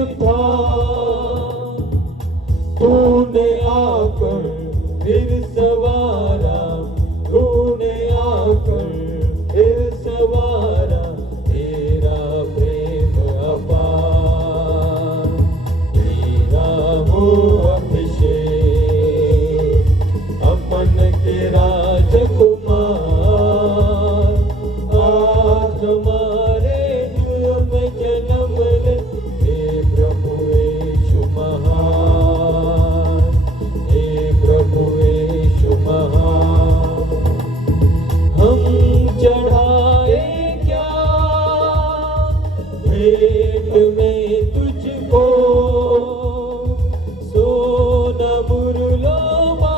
था, तूने आकर फिर सवारा, तूने आकर फिर सवारा, तेरा प्रेम अपार, तेरा हो अभिषेक, अमन के राजकुमार, आज हमारे दिल में जन्म ले, हे प्रभु यीशु महान, हे प्रभु यीशु महान। हम चढ़ाए क्या भेंट में तुझको, सोना मुरलोबा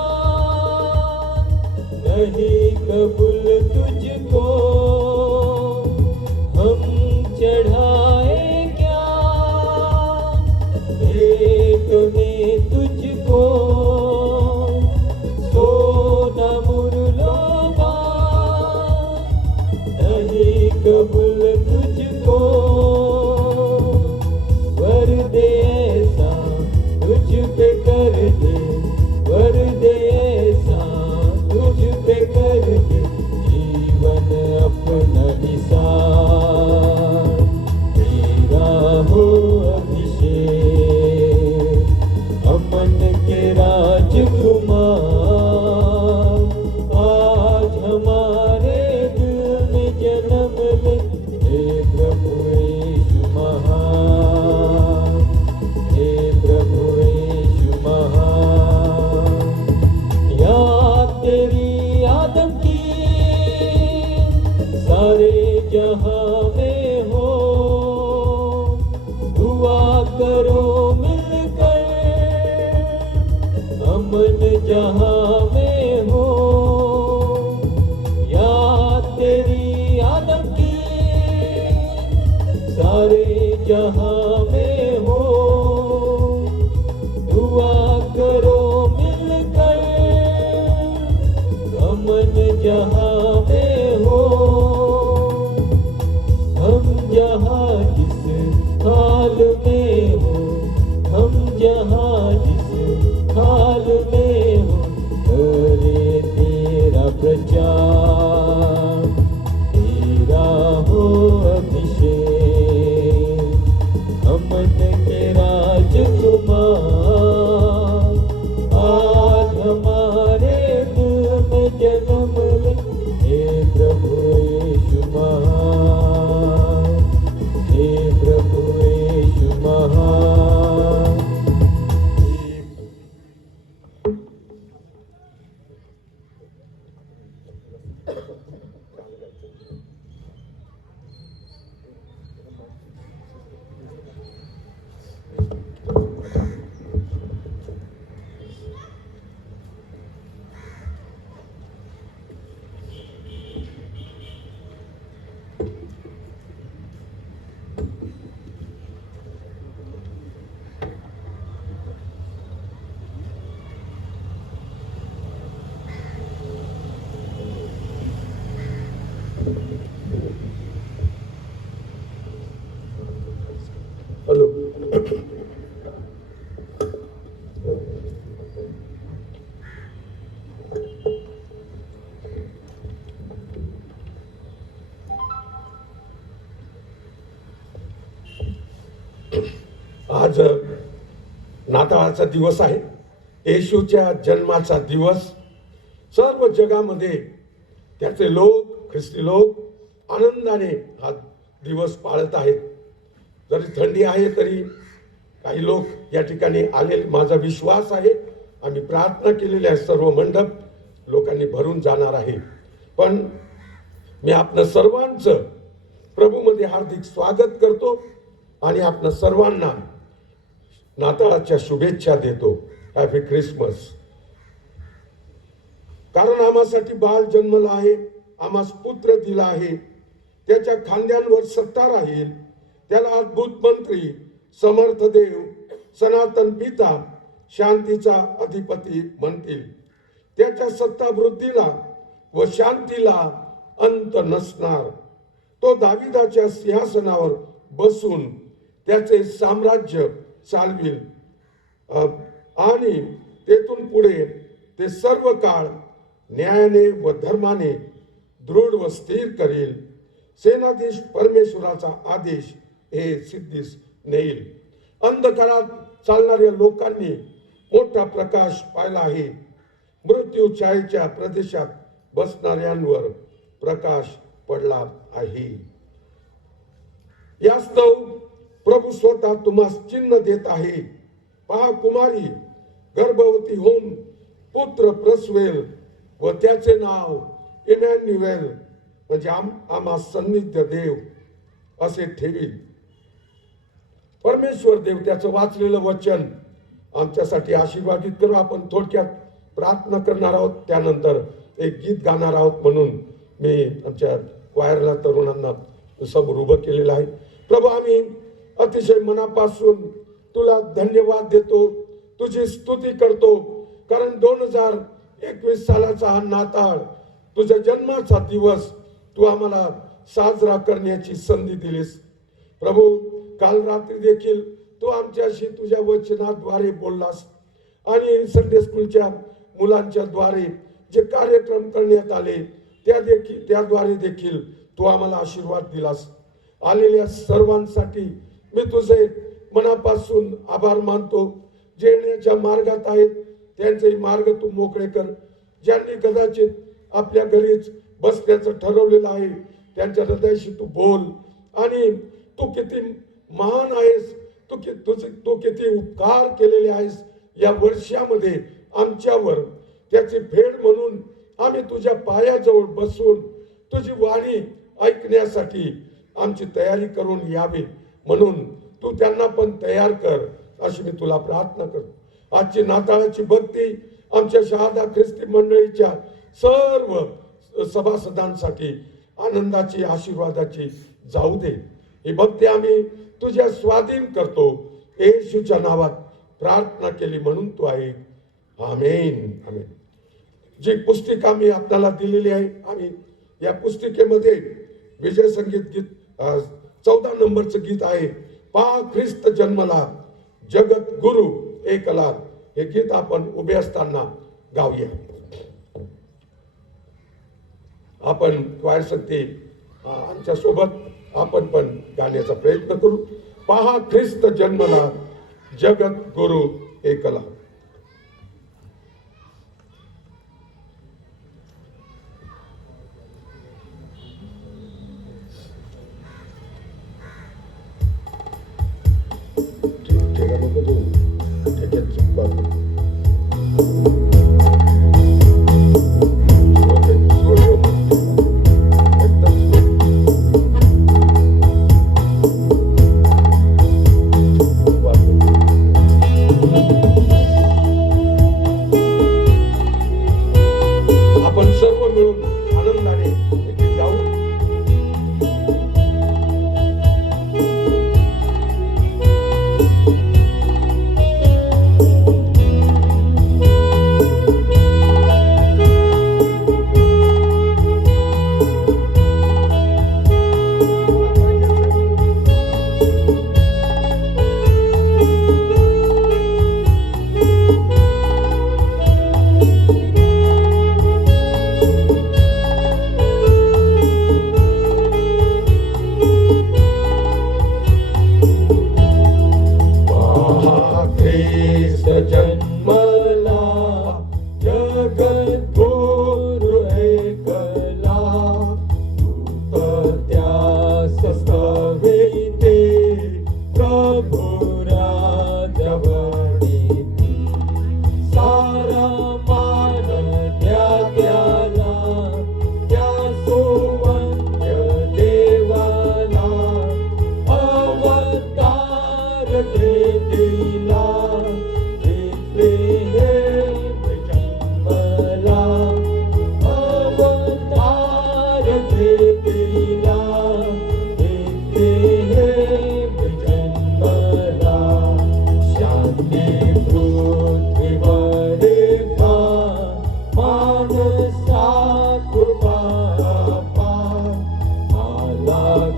नहीं कबूल तुझको, हम चढ़ाए क्या भेंट में तुझको, सोना मुरलोबा नहीं कबूल तुझको, वर दे ऐसा तुझ पे कर दे, वर दे ऐसा तुझ पे कर दे, जीवन अपना निसार, तेरा हो अभिषेक, अमन के राजकुमार, आज हमारे दिल में जन्म ले, हे प्रभु यीशु महान, हे प्रभु यीशु महान। याद तेरी आदम की सारे जहां में हो, दुआ करो मिलकर, अमन जहां में हो, याद तेरी आदम की सारे जहां में हो, दुआ करो मिलकर, अमन जहां में हो। हम जहां जिस हाल में हो, हम जहां जिस हाल में हो, करे तेरा प्रचार, तेरा हो अभिषेक, अमन के राजकुमार, आज हमारे दिल में जन्म ले, हे प्रभु यीशु महान, हे प्रभु यीशु महान। हॅलो, आज नाताळाचा दिवस आहे, येशूच्या जन्माचा दिवस। सर्व जगामध्ये त्याचे लोक, ख्रिस्ती लोक आनंदाने हा दिवस पाळत आहेत। जरी थंडी आहे तरी काही लोक या ठिकाणी आलेले, माझा विश्वास आहे आम्ही प्रार्थना केलेल्या सर्व मंडप लोकांनी भरून जाणार आहे। पण मी आपल्या सर्वांचं प्रभूमध्ये हार्दिक स्वागत करतो आणि आपल्या सर्वांना नाताळाच्या शुभेच्छा देतो। Happy Christmas. कारण आम्हासाठी बाळ जन्मला आहे, आम्हास पुत्र दिला आहे, त्याच्या खांद्यांवर सत्ता राहील, त्याला अद्भुत मंत्री, समर्थ देव, सनातन पिता, शांतीचा अधिपती म्हणतील। त्याच्या सत्ता वृद्धीला व शांतीला अंत नसणार। तो दाविदाच्या सिंहासनावर बसून त्याचे साम्राज्य चालविल आणि तेथून पुढे ते सर्व काळ न्यायाने व धर्माने दृढ व स्थिर करील. सेनाधीश परमेश्वराचा आदेश हे सिद्धीस नेईल. अंधकारात चालणाऱ्या लोकांनी मोठा प्रकाश पाहिला आहे. मृत्यू छायेच्या प्रदेशात बसणाऱ्यांवर प्रकाश पडला आहे. यास्तव प्रभू स्वतः तुम्हास चिन्ह देत आहे. पहा, कुमारी गर्भवती होऊन पुत्र प्रसवेल व त्याचे नाव इमॅन्युएल म्हणजे आम्हा सन्निध्य देव असे ठेवील. परमेश्वर देव त्याचं वाचलेलं वचन आमच्यासाठी आशीर्वादित करू. आपण थोडक्यात प्रार्थना करणार आहोत, त्यानंतर एक गीत गाणार आहोत. म्हणून मी आमच्या क्वायरला तरुणांना समोर उभं केलेलं आहे. प्रभू, आम्ही अतिशय मनापासून तुला धन्यवाद देतो, तुझी स्तुती करतो, कारण 2021 सालाचा हा नाताळ, तुझ्या जन्माचा दिवस तू आम्हाला साजरा करण्याची संधी दिलीस. प्रभू, काल रात्री देखील तू आमच्याशी तुझ्या वचनाद्वारे बोललास आणि संडे स्कूलच्या मुलांच्या द्वारे जे कार्यक्रम करण्यात आले त्याद्वारे देखील तू आम्हाला आशीर्वाद दिलास. आलेल्या सर्वांसाठी मी तुझे मनापासून आभार मानतो. जे येण्याच्या मार्गात आहेत त्यांचे मार्ग तू मोकळे कर. ज्यांनी कदाचित आपल्या घरीच बसण्याचं ठरवलेलं आहे त्यांच्या हृदयाशी तू बोल. आणि तू किती महान आहेस, तू किती उपकार केलेले आहेस या वर्षामध्ये आमच्यावर, त्याची फेड म्हणून आम्ही तुझ्या पायाजवळ बसून तुझी वाणी ऐकण्यासाठी आमची तयारी करून यावी. म्हणून तू त्यांना पण तयार कर अशी मी तुला प्रार्थना करतो. आजची नाताळाची भक्ती आमच्या शहादा ख्रिस्ती मंडळीच्या सर्व सभासदांसाठी आनंदाची, आशीर्वादाची जाऊ दे. ही भक्ती आम्ही तुझ्या स्वाधीन करतो. येशूच्या नावात प्रार्थना केली म्हणून तू ऐक. आमेन, आमेन. जी पुस्तिका मी आपल्याला दिलेली आहे, आम्ही या पुस्तिकेमध्ये विजय संगीत गीत 14 नंबरचं गीत आहे, पहा ख्रिस्त जन्मला जगत गुरु एकला. हे गीत आपण उभे असताना गाऊया. आपण क्वायर शक्ती आमच्या सोबत आपण पण गाण्याचा प्रयत्न करू. पहा ख्रिस्त जन्मला जगत गुरु एकला.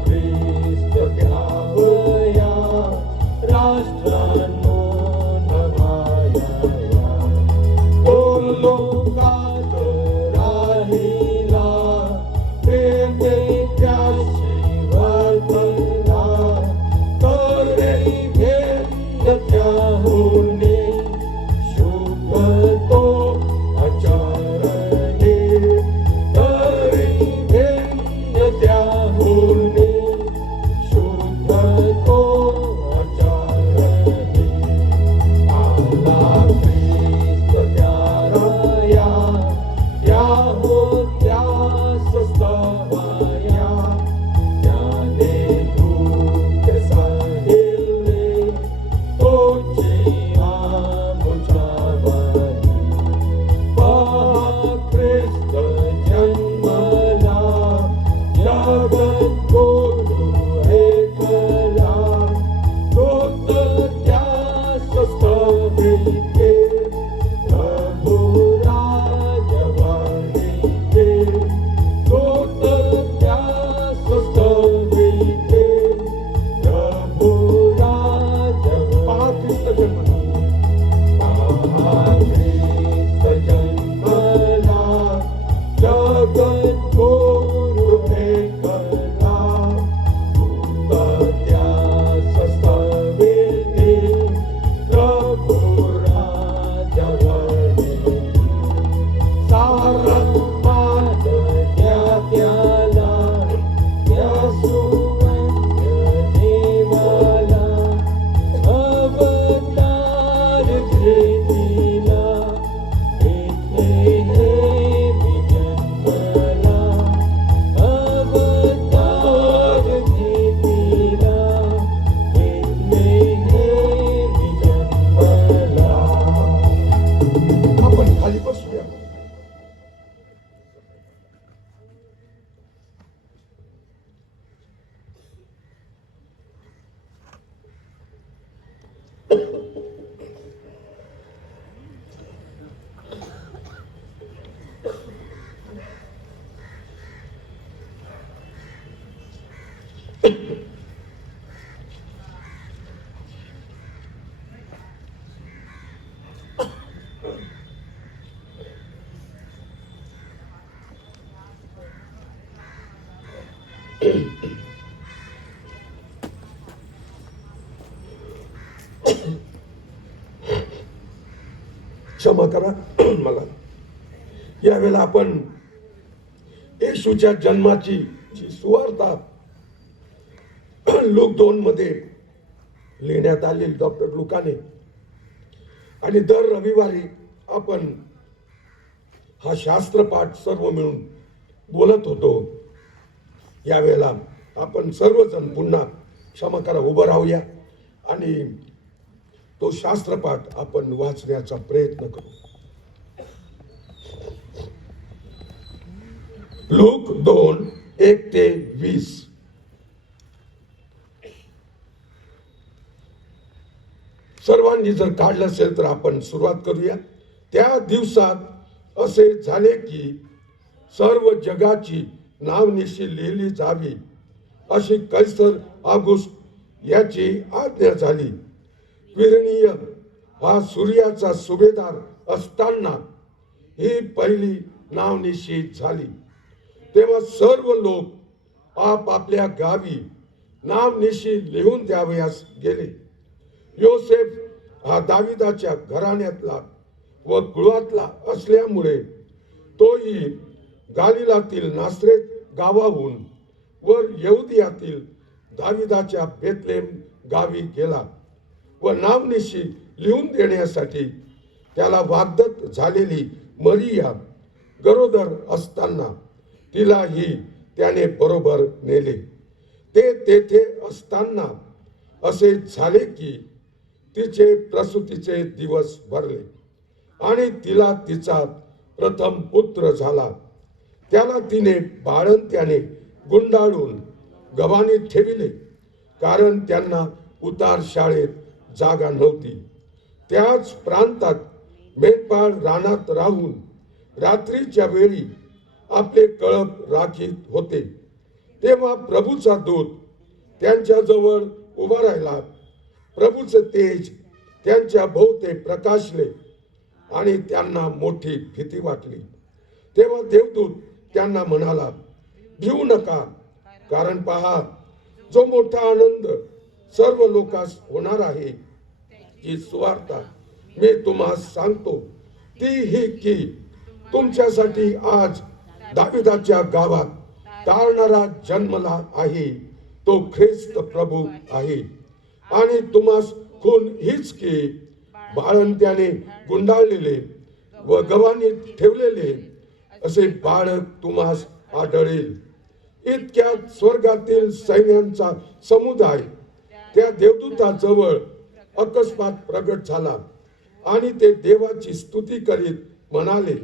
Krishna Kavaya क्षमा करा मला. यावेळेला आपण येशूच्या जन्माची जी सुवार्ता लूक 2 मध्ये लिहिण्यात आली डॉक्टर लुकाने, आणि दर रविवारी आपण हा शास्त्रपाठ सर्व मिळून बोलत होतो. यावेळेला आपण सर्वजण पुन्हा क्षमा करा उभं राहूया आणि तो शास्त्रपाठ आपण वाचण्याचा प्रयत्न करू. लूक 2 1 ते 20. सर्वांनी जर काढलं असेल तर आपण सुरुवात करूया. त्या दिवसात असे झाले की सर्व जगाची नावनिशी लिहिली जावी अशी कैसर ऑगस्ट याची आज्ञा झाली. क्विरिनिय हा सूर्याचा सुभेदार असताना ही पहिली नावनिशी झाली. तेव्हा सर्व लोक आपापल्या गावी नावनिशी लिहून द्यावयास गेले. योसेफ हा दाविदाच्या घराण्यातला व कुळातला असल्यामुळे तोही गालिलातील नासरेत गावाहून व यहुदियातील दाविदाच्या बेथलेम गावी गेला व नावनिशी लिहून देण्यासाठी त्याला वाग्दत्त झालेली मरिया गरोदर असताना तिलाही त्याने बरोबर नेले. ते तेथे असताना असे झाले की तिचे प्रसूतीचे दिवस भरले आणि तिला तिचा प्रथम पुत्र झाला. त्याला तिने बाळंत्याने गुंडाळून गव्हाणीत ठेविले, कारण त्यांना उतार शाळेत जागा नव्हती. त्याच प्रांतात मेंढपाळ रानात राहून रात्रीच्या वेळी आपले कळप राखीत होते. तेव्हा प्रभूचा दूत त्यांच्या जवळ उभा राहिला. प्रभूचे तेज त्यांच्या भोवते प्रकाशले आणि त्यांना मोठी भीती वाटली. तेव्हा देवदूत त्यांना म्हणाला, भिवू नका, कारण पहा, जो मोठा आनंद सर्व लोकांस होणार आहे, ही सुवार्ता मी तुम्हास सांगतो ती ही की तुमच्यासाठी आज दाविदाच्या गावात तारणारा जन्मला आहे, तो ख्रिस्त प्रभू आहे. आणि तुम्हास खून हीच की बाळंत्याने गुंडाळलेले व गव्हाणी ठेवलेले असे बाळक तुम्हास आढळेल. इतक्यात स्वर्गातील सैन्यांचा समुदाय त्या देवदूताजवळ अकस्मात प्रगट झाला आणि ते देवाची स्तुती करीत म्हणाले,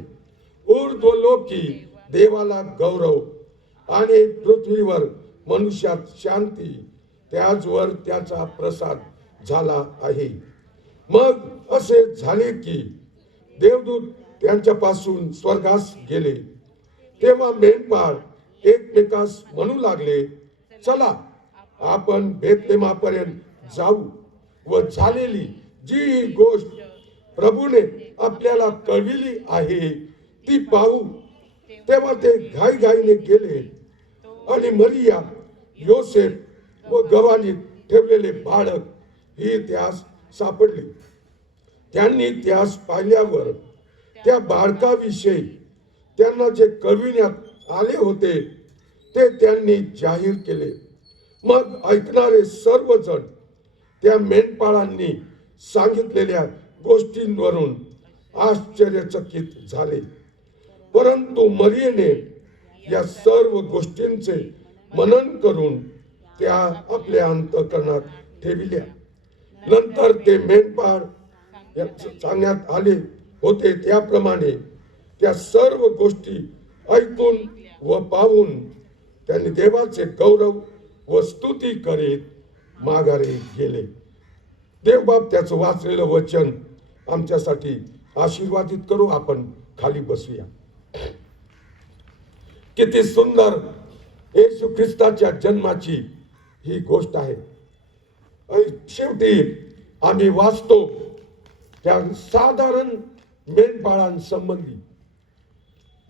ऊर्ध्वलोकी देवाला गौरव आणि पृथ्वीवर मनुष्यात शांती, त्याचवर त्याचा प्रसाद झाला आहे. मग असे झाले की देवदूत त्यांच्यापासून स्वर्गास गेले. तेव्हा मेंढपाळ एकमेकास म्हणू लागले, चला आपण बेतलेहमापर्यंत जाऊ व झालेली जी गोष्ट प्रभूने आपल्याला कळविली आहे ती पाहू. तेव्हा ते घाईघाईने गेले आणि मरिया, योसेफ व गव्हाणीत ठेवलेले बाळक ही त्यास सापडले. त्यांनी त्यास पाहिल्यावर त्या बाळकाविषयी त्यांना जे कळविण्यात आले होते ते त्यांनी जाहीर केले. मग ऐकणारे सर्वजण त्या मेंढपाळांनी सांगितलेल्या गोष्टींवरून आश्चर्यचकित झाले. परंतु मरियेने या सर्व गोष्टींचे मनन करून त्या आपल्या अंतःकरणात ठेविल्या. नंतर ते मेंढपाळ सांगण्यात आले होते त्याप्रमाणे त्या सर्व गोष्टी ऐकून व पाहून त्यांनी देवाचे गौरव व स्तुती करीत माघारी गेले. देवबाप त्याचं वाचलेलं वचन आमच्यासाठी आशीर्वादित करू. आपण खाली बसूया. किती सुंदर येशू ख्रिस्ताच्या जन्माची ही गोष्ट आहे. शेवटी आम्ही वाचतो त्या साधारण मेंढपाळांसंबंधी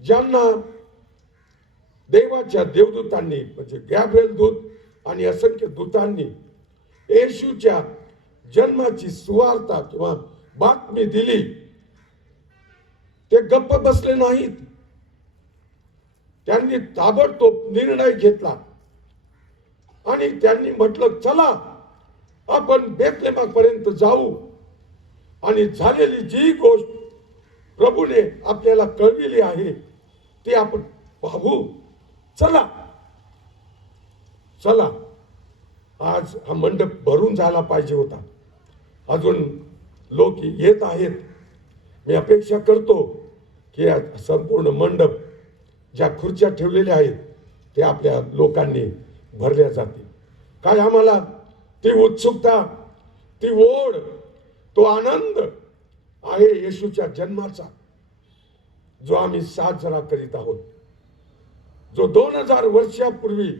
ज्यांना देवाच्या देवदूतांनी म्हणजे गॅब्रिएल दूत आणि असंख्य दूतांनी येशूच्या जन्माची सुवार्ता किंवा बातमी दिली. ते गप्प बसले नाहीत. त्यांनी ताबडतोब निर्णय घेतला आणि त्यांनी म्हटलं, चला आपण बेतलेहमापर्यंत जाऊ आणि झालेली जी गोष्ट प्रभूने आपल्याला कळविली आहे ती आपण पाहू. चला चला. आज हा मंडप भरून झाला पाहिजे होता. अजून लोक येत आहेत. मी अपेक्षा करतो की संपूर्ण मंडप ज्या खुर्च्या ठेवलेल्या आहेत ते आपल्या लोकांनी भरल्या जातील. काय आम्हाला ती उत्सुकता, ती ओढ, तो आनंद आहे येशूच्या जन्माचा, जो आम्ही साजरा करीत आहोत, जो 2000 वर्षापूर्वी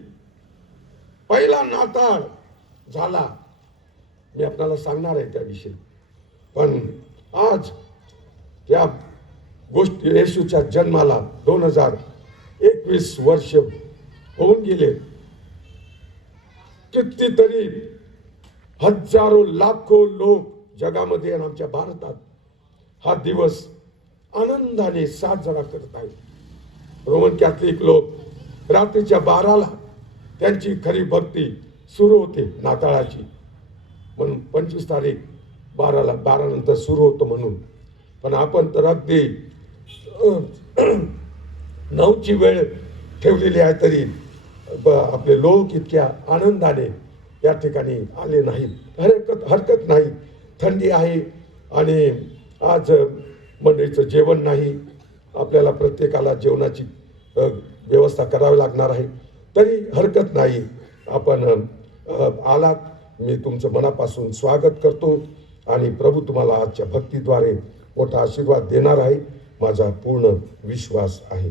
पहिला नाताळ झाला. मी आपल्याला सांगणार आहे त्याविषयी. पण आज त्या गोष्टी येशूच्या जन्माला 2021 वर्ष होऊन गेले. कितीतरी हजारो लाखो लोक जगामध्ये आणि आमच्या भारतात हा दिवस आनंदाने साजरा करत आहेत. रोमन कॅथलिक लोक रात्रीच्या 12ला त्यांची खरी भक्ती सुरू होते नाताळाची, म्हणून 25 तारीख 12 नंतर सुरू होतो म्हणून. पण आपण तर अगदी 9ची वेळ ठेवलेली आहे तरी आपले लोक इतक्या आनंदाने या ठिकाणी आले नाहीत. हरकत नाही. थंडी आहे आणि आज मंडळीचं जेवण नाही. आपल्याला प्रत्येकाला जेवणाची व्यवस्था करावी लागणार आहे. तरी हरकत नाही. आपण आलात. मी तुमचं मनापासून स्वागत करतो आणि प्रभू तुम्हाला आजच्या भक्तीद्वारे मोठा आशीर्वाद देणार आहे, माझा पूर्ण विश्वास आहे.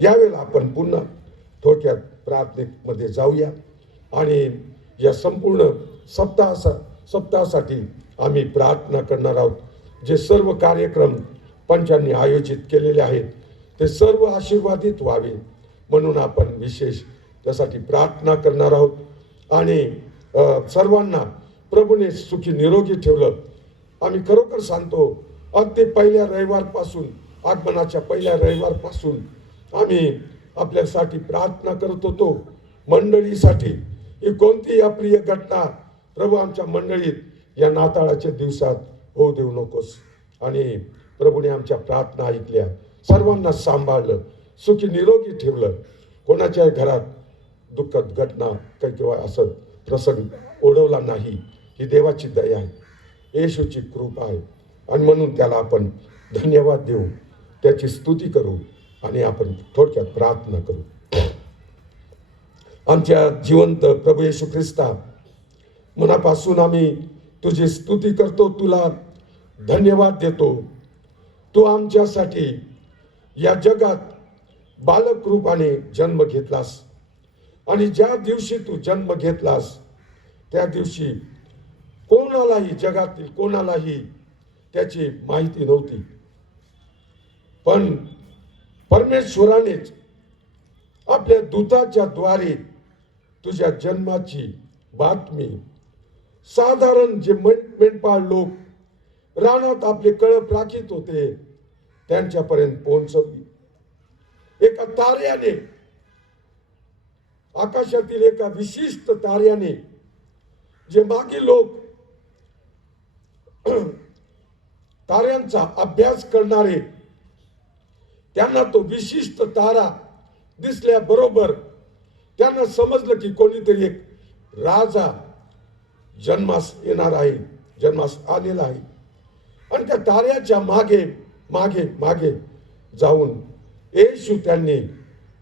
यावेळेला आपण पुन्हा थोडक्यात प्रार्थनेमध्ये जाऊया आणि या संपूर्ण सप्ताह सप्ताहासाठी आम्ही प्रार्थना करणार आहोत. जे सर्व कार्यक्रम पंचांनी आयोजित केलेले आहेत ते सर्व आशीर्वादित व्हावे म्हणून आपण विशेष त्यासाठी प्रार्थना करणार आहोत. आणि सर्वांना प्रभूने सुखी निरोगी ठेवलं. आम्ही खरोखर सांगतो, अगदी पहिल्या रविवारपासून, आगमनाच्या पहिल्या रविवारपासून आम्ही आपल्यासाठी प्रार्थना करत होतो. मंडळीसाठी ही कोणतीही अप्रिय घटना प्रभू आमच्या मंडळीत या नाताळाच्या दिवसात होऊ देऊ नकोस. आणि प्रभूने आमच्या प्रार्थना ऐकल्या, सर्वांना सांभाळलं, सुखी निरोगी ठेवलं. कोणाच्याही घरात दुःखद घटना काही किंवा असं प्रसंग ओढवला नाही. ही देवाची दया आहे, येशूची कृपा आहे. आणि म्हणून त्याला आपण धन्यवाद देऊ, त्याची स्तुती करू आणि आपण थोडक्यात प्रार्थना करू. आमच्या जिवंत प्रभू येशू ख्रिस्ता, मनापासून आम्ही तुझी स्तुती करतो, तुला धन्यवाद देतो. तू आमच्यासाठी या जगात बालक रूपाने जन्म घेतलास आणि ज्या दिवशी तू जन्म घेतलास त्या दिवशी कोणालाही, जगातील कोणालाही त्याची माहिती नव्हती. पण परमेश्वरानेच आपल्या दूताच्या द्वारे तुझ्या जन्माची बातमी साधारण जे मेंढपाळ लोक रानात आपले कळप राखीत होते त्यांच्यापर्यंत पोहोचवली. एका ताऱ्याने, आकाशातील एका विशिष्ट ताऱ्याने, जे मागे लोक ताऱ्यांचा अभ्यास करणारे त्यांना तो विशिष्ट तारा दिसल्याबरोबर त्यांना समजलं की कोणीतरी एक राजा जन्मास येणार आहे, जन्मास आलेला आहे. आणि त्या ताऱ्याच्या मागे मागे मागे जाऊन येशू त्यांनी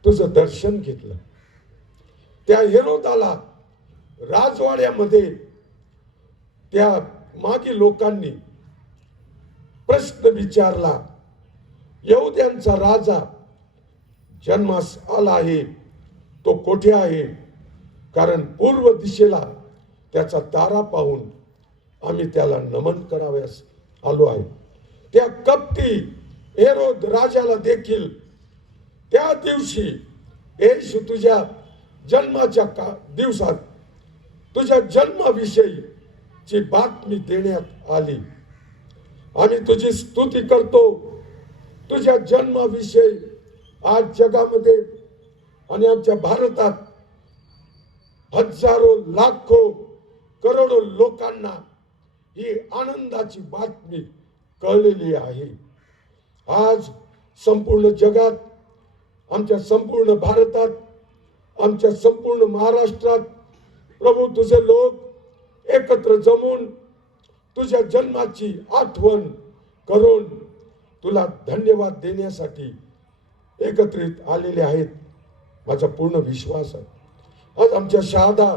तुझं दर्शन घेतलं. त्या हेरोदाला राजवाड्यामध्ये त्या मागे लोकांनी प्रश्न विचारला, यहुद्यांचा राजा जन्मास आला आहे, तो कोठे आहे? कारण पूर्व दिशेला त्याचा तारा पाहून आम्ही त्याला नमन करावयास आलो आहे. त्या कपटी हेरोद राजाला देखील त्या दिवशी येशू तुझ्या जन्माच्या दिवसात तुझ्या जन्माविषयीची बातमी देण्यात आली. आम्ही तुझी स्तुती करतो. तुझ्या जन्माविषयी आज जगामध्ये आणि आमच्या भारतात हजारो, लाखो, करोडो लोकांना ही आनंदाची बातमी कळलेली आहे. आज संपूर्ण जगात, आमच्या संपूर्ण भारतात, आमच्या संपूर्ण महाराष्ट्रात प्रभू तुझे लोक एकत्र जमून तुझ्या जन्माची आठवण करून तुला धन्यवाद देण्यासाठी एकत्रित आलेले आहेत. माझा पूर्ण विश्वास आहे आज आमच्या शहादा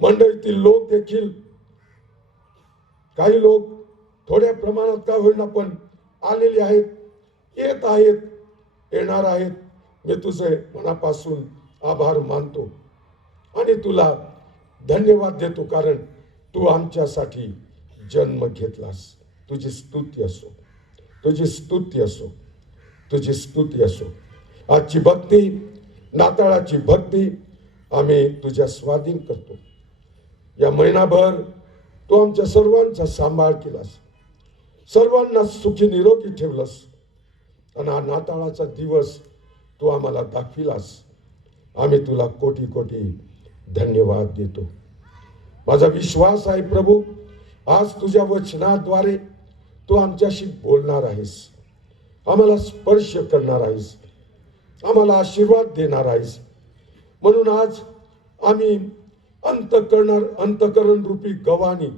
मंडळीतील लोक देखील, काही लोक थोड्या प्रमाणात का होईना पण आलेले आहेत, येत आहेत, येणार आहेत. मी तुझे मनापासून आभार मानतो आणि तुला धन्यवाद देतो, कारण तू आमच्यासाठी जन्म घेतलास. तुझी स्तुती असो, तुझी स्तुती असो, तुझी स्तुती असो. आजची भक्ती, नाताळाची भक्ती आम्ही तुझ्या स्वाधीन करतो. या महिनाभर तू आमच्या सर्वांचा सांभाळ केलास, सर्वांना सुखी निरोगी ठेवलंस आणि हा नाताळाचा दिवस तू आम्हाला दाखविलास. आम्ही तुला कोटी कोटी धन्यवाद देतो. माझा विश्वास आहे प्रभू, आज तुझ्या वचनाद्वारे तू आमच्याशी बोलणार आहेस, आम्हाला स्पर्श करणार आहेस, आम्हाला आशीर्वाद देणार आहेस. म्हणून आज आम्ही अंतकरण रूपी गव्हाणी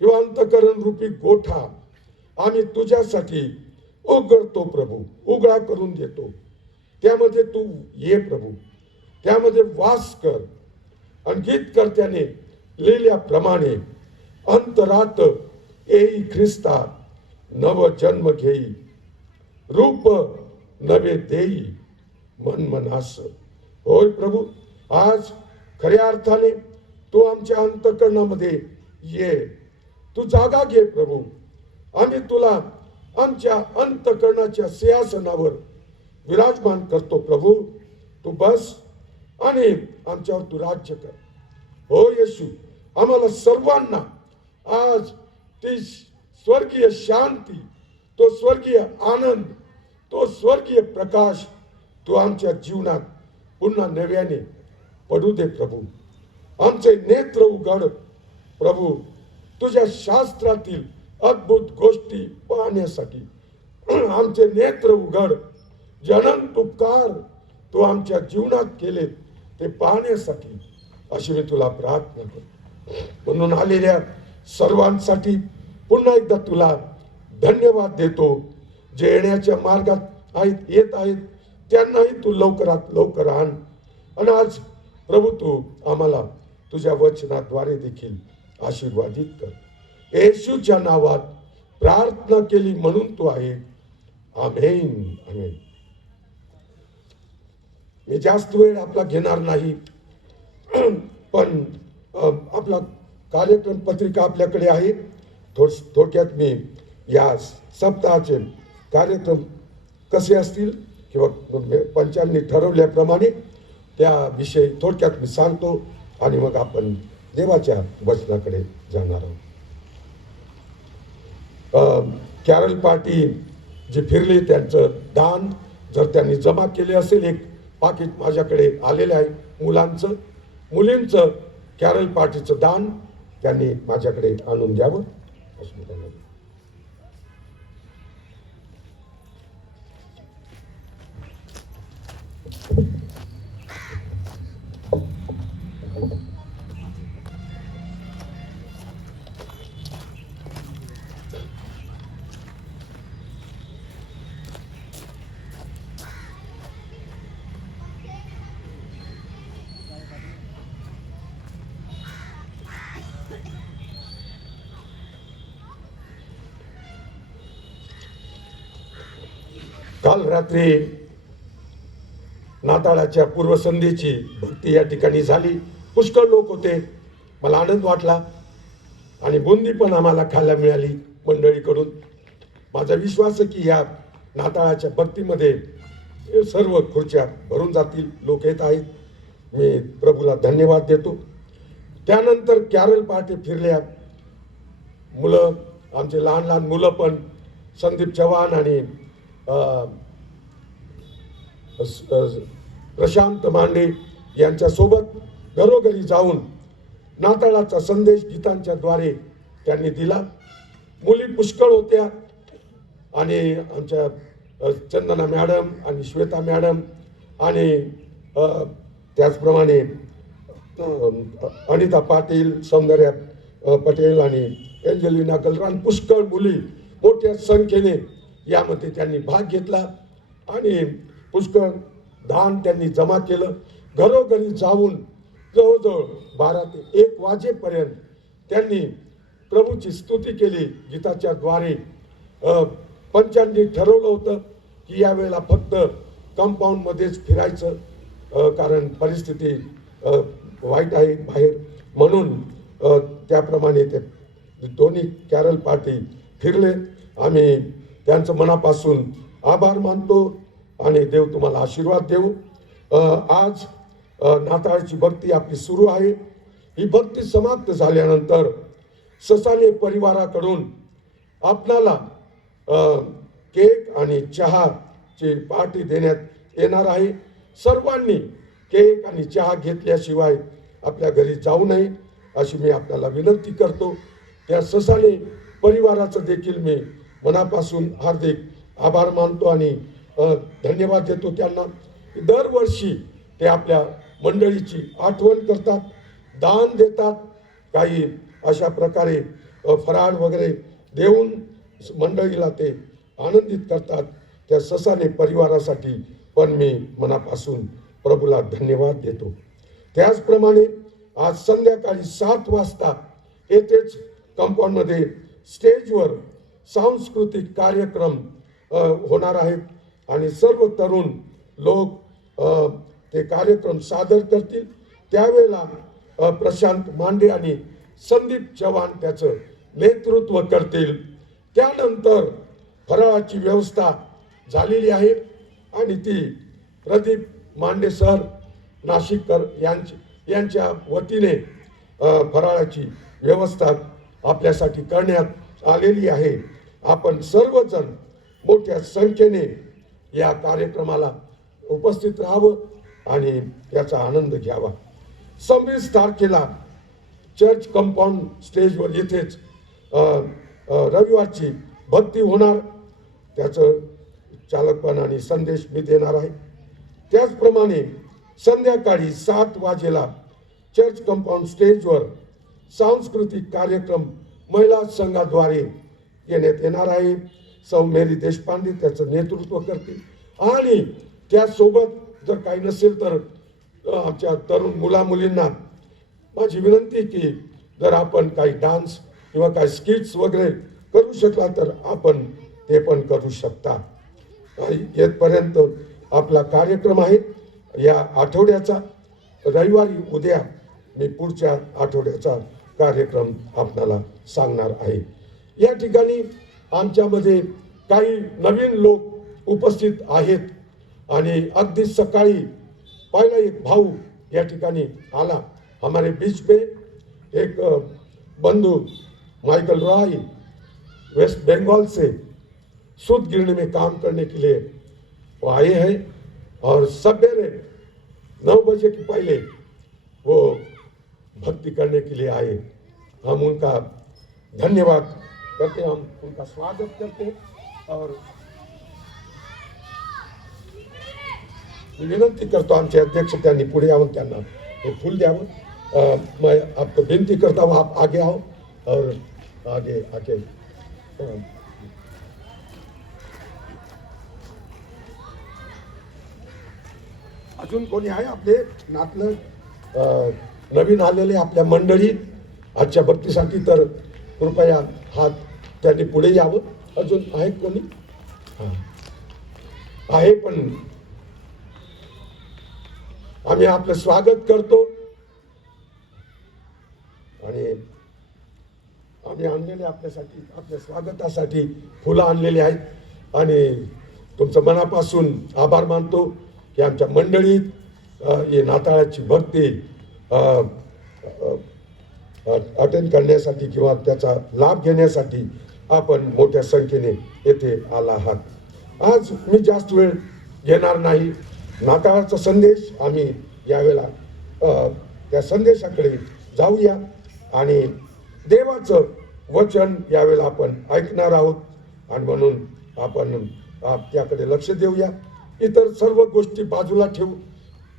किंवा अंतकरण रूपी गोठा आम्ही तुझ्यासाठी उघडतो प्रभू, उघडा करून देतो. त्यामध्ये तू ये प्रभू, त्यामध्ये वास कर. आणि गीतकर्त्याने लिहिल्याप्रमाणे अंतरात येई ख्रिस्ता नव जन्म घेई, रूप नवे देई मन मनास. होय प्रभू, आज खऱ्या अर्थाने तू आमच्या अंतकरणामध्ये ये तू जागा घे प्रभू. आम्ही तुला आमच्या अंतकरणाच्या सिंहासनावर विराजमान करतो प्रभू. तू बस आणि आमच्यावर तू राज्य कर. हो येशू, आम्हाला सर्वांना आज ती स्वर्गीय शांती, तो स्वर्गीय आनंद, तो स्वर्गीय प्रकाश तू आमच्या जीवनात पुन्हा नव्याने पडू दे प्रभू. आमचे नेत्र उघड प्रभू, तुझ्या शास्त्रातील अद्भुत गोष्टी पाहण्यासाठी. आमचे नेत्र उघड, जे अनंत उपकार तू आमच्या जीवनात केले ते पाहण्यासाठी, अशी मी तुला प्रार्थना करतो. म्हणून आलेल्या सर्वांसाठी पुन्हा एकदा तुला धन्यवाद देतो. जे येण्याच्या मार्गात आहेत, येत आहेत, त्यांनाही तू लवकरात लवकर आण. आणि आज प्रभू तू आम्हाला तुझ्या वचनाद्वारे देखील आशीर्वादित कर. येशूच्या नावात प्रार्थना केली म्हणून तू आहे. आमेन, आमेन. मी जास्त वेळ आपला घेणार नाही, पण आपला कार्यक्रम पत्रिका आपल्याकडे आहे. थोडक्यात मी या सप्ताहाचे कार्यक्रम कसे असतील किंवा पंचांनी ठरवल्याप्रमाणे त्याविषयी थोडक्यात मी सांगतो आणि मग आपण देवाच्या वचनाकडे जाणार आहोत. कॅरल पार्टी जे फिरले त्यांचं दान जर त्यांनी जमा केले असेल, एक पाकिट माझ्याकडे आलेलं आहे मुलींचं कॅरल पार्टीचं दान त्यांनी माझ्याकडे आणून द्यावं. काल रात्री नाताळाच्या पूर्वसंध्येची भक्ती या ठिकाणी झाली. पुष्कळ लोक होते. मला आनंद वाटला आणि बुंदी पण आम्हाला खायला मिळाली मंडळीकडून. माझा विश्वास आहे की या नाताळाच्या भक्तीमध्ये सर्व खुर्च्या भरून जातील. लोक येत आहेत. मी प्रभूला धन्यवाद देतो. त्यानंतर कॅरल पार्टी फिरल्या. मुलं, आमचे लहान लहान मुलं पण, संदीप चव्हाण आणि प्रशांत मांडे यांच्यासोबत घरोघरी जाऊन नाताळाचा संदेश गीतांच्या द्वारे त्यांनी दिला. मुली पुष्कळ होत्या आणि आमच्या चंदना मॅडम आणि श्वेता मॅडम आणि त्याचप्रमाणे अनिता पाटील, सौंदर्या पटेल आणि एंजेलिना गलरान, पुष्कळ मुली मोठ्या संख्येने यामध्ये त्यांनी भाग घेतला आणि पुष्कळ दान त्यांनी जमा केलं. घरोघरी जाऊन जवळजवळ 12 ते 1 वाजेपर्यंत त्यांनी प्रभूची स्तुती केली गीताच्या द्वारे. पंचांनी ठरवलं होतं की यावेळेला फक्त कंपाऊंडमध्येच फिरायचं, कारण परिस्थिती वाईट आहे बाहेर, म्हणून त्याप्रमाणे ते दोन्ही कॅरल पार्टी फिरले. आम्ही त्यांचं मनापासून आभार मानतो आणि देव तुम्हाला आशीर्वाद देऊ. आज नाताळची भक्ती आपली सुरू आहे. ही भक्ती समाप्त झाल्यानंतर ससाने परिवाराकडून आपणाला केक आणि चहाची पार्टी देण्यात येणार आहे. सर्वांनी केक आणि चहा घेतल्याशिवाय आपल्या घरी जाऊ नये अशी मी आपल्याला विनंती करतो. त्या ससाने परिवाराचं देखील मी मनापासून हार्दिक आभार मानतो आणि धन्यवाद देतो त्यांना. दरवर्षी ते आपल्या मंडळीची आठवण करतात, दान देतात, काही अशा प्रकारे फराळ वगैरे देऊन मंडळीला ते आनंदित करतात. त्या ससाने परिवारासाठी पण मी मनापासून प्रभूला धन्यवाद देतो. त्याचप्रमाणे आज संध्याकाळी 7 वाजता येथेच कंपाऊंडमध्ये स्टेजवर सांस्कृतिक कार्यक्रम होणार आहेत आणि सर्व तरुण लोक ते कार्यक्रम सादर करतील. त्यावेळेला प्रशांत मांडे आणि संदीप चव्हाण त्याचं नेतृत्व करतील. त्यानंतर फराळाची व्यवस्था झालेली आहे आणि ती प्रदीप मांडे सर नाशिककर यांच्या वतीने फराळाची व्यवस्था आपल्यासाठी करण्यात आलेली आहे. आपण सर्वजण मोठ्या संख्येने या कार्यक्रमाला उपस्थित राहावं आणि त्याचा आनंद घ्यावा. 26 तारखेला चर्च कंपाऊंड स्टेजवर इथेच रविवारची भक्ती होणार. त्याचं चालकपण आणि संदेश मी देणार आहे. त्याचप्रमाणे संध्याकाळी 7 वाजेला चर्च कंपाऊंड स्टेजवर सांस्कृतिक कार्यक्रम महिला संघाद्वारे घेण्यात येणार आहे. सौ मेरी देशपांडे त्याचं नेतृत्व करतील आणि त्यासोबत जर काही नसेल तर आमच्या तरुण मुला मुलींना माझी विनंती की जर आपण काही डान्स किंवा काही स्किट्स वगैरे करू शकला तर आपण ते पण करू शकता. येथपर्यंत आपला कार्यक्रम आहे या आठवड्याचा. रविवारी उद्या मी पुढच्या आठवड्याचा कार्यक्रम आपल्याला सांगणार आहे. या ठिकाणी आमच्यामध्ये काही नवीन लोक उपस्थित आहेत आणि अगदी सकाळी पहिला एक भाऊ या ठिकाणी आला. हमारे बीच पे एक बंधु माइकल रॉय वेस्ट बंगाल से सूत गिरने में काम करने के लिए वो आए हैं और सवेरे 9 बजे के पहले वो भक्ति करने के लिए आए. हम उनका धन्यवाद करते हैं, हम उनका स्वागत करते हैं और विनंती करतो आमचे अध्यक्ष त्यांनी पुढे यावं, त्यांना हे फूल द्यावं. मैं आपको विनती करता हूँ आप आगे आओ और आगे आके अजून कोणी आहे आपले नातलं नवीन आलेले आपल्या मंडळीत आजच्या भक्तीसाठी तर कृपया हात त्यांनी पुढे यावं. अजून आहे कोणी? आहे पण आम्ही आपलं स्वागत करतो आणि आम्ही आणलेले आपल्यासाठी आपल्या स्वागतासाठी फुलं आणलेली आहेत आणि तुमचं मनापासून आभार मानतो की आमच्या मंडळीत हे नाताळाची भक्ती अटेंड करण्यासाठी किंवा त्याचा लाभ घेण्यासाठी आपण मोठ्या संख्येने येथे आला आहात. आज मी जास्त वेळ घेणार नाही. नाताळाचा संदेश आम्ही यावेळेला त्या संदेशाकडे जाऊया आणि देवाचं वचन यावेळेला आपण ऐकणार आहोत आणि म्हणून आपण त्याकडे लक्ष देऊया. इतर सर्व गोष्टी बाजूला ठेवू.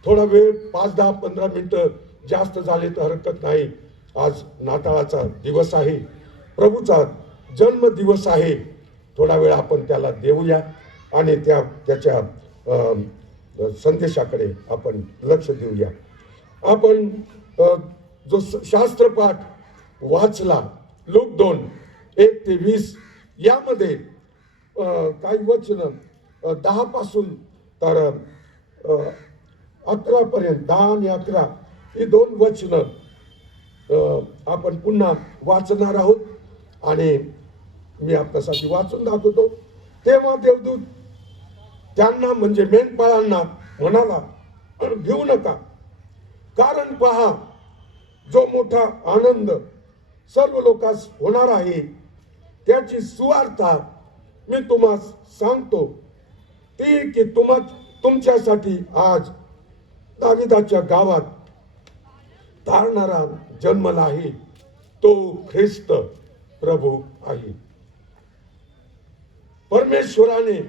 थोडा वेळ 5, 10, 15 मिनिटं जास्त झाले तर हरकत नाही. आज नाताळाचा दिवस आहे, प्रभूचा जन्म दिवस आहे. थोडा वेळ आपण त्याला देऊया आणि त्याच्या संदेशाकडे आपण लक्ष देऊया. आपण जो शास्त्रपाठ वाचला लूक 2:1-20 यामध्ये काही वचन 10 पासून तर 11 पर्यंत 10 आणि 11 ही 2 वचन आपण पुन्हा वाचणार आहोत आणि मी आपल्यासाठी वाचून दाखवतो. तेव्हा देवदूत त्यांना म्हणजे मेंढपाळांना म्हणाला, भिवू नका, कारण पहा जो मोठा आनंद सर्व लोकांस होणार आहे त्याची सुवार्ता मी तुम्हास सांगतो ती की तुमच्यासाठी आज दाविदाच्या गावात तारणारा जन्मला आहे. तो ख्रिस्त प्रभू आहे. परमेश्वराने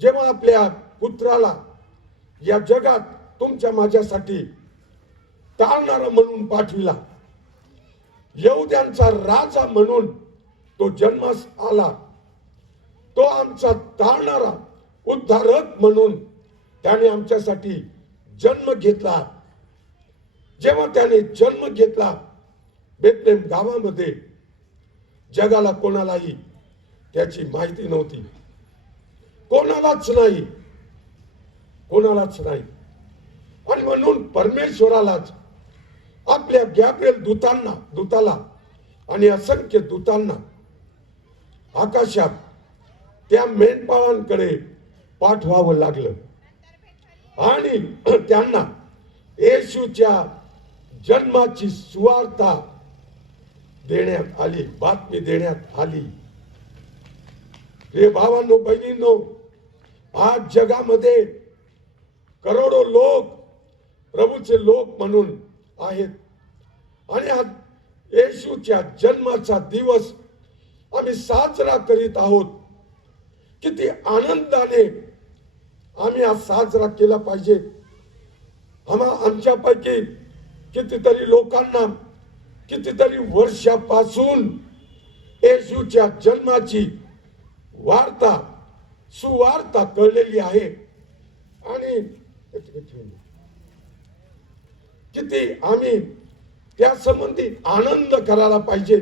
जेव्हा आपल्या पुत्राला या जगात तुमच्या माझ्यासाठी तारणारा म्हणून पाठविला, यहुद्यांचा राजा म्हणून तो जन्मास आला, तो आमचा तारणारा उद्धारक म्हणून त्याने आमच्यासाठी जन्म घेतला. जेव्हा त्याने जन्म घेतला बेथलेम गावामध्ये, जगाला कोणालाही त्याची माहिती नव्हती, कोणालाच नाही. आणि म्हणून परमेश्वरालाच आपल्या गॅब्रिएल दूताला आणि असंख्य दूतांना आकाशात त्या मेंढपाळांकडे पाठवावं लागलं आणि त्यांना येशूच्या जन्माची सुवार्ता देण्यात आली, बातमी देण्यात आली. हे भावांनो, बहिणींनो, आज जगामध्ये करोडो लोक प्रभूचे लोक म्हणून आहेत आणि आज येशूच्या जन्माचा दिवस आम्ही साजरा करीत आहोत. किती आनंदाने आम्ही आज साजरा केला पाहिजे. आमच्यापैकी कितीतरी लोकांना कितीतरी वर्षापासून येशूच्या जन्माची वार्ता सुवार्ता कळलेली आहे आणि किती आम्ही त्या संबंधी आनंद करायला पाहिजे,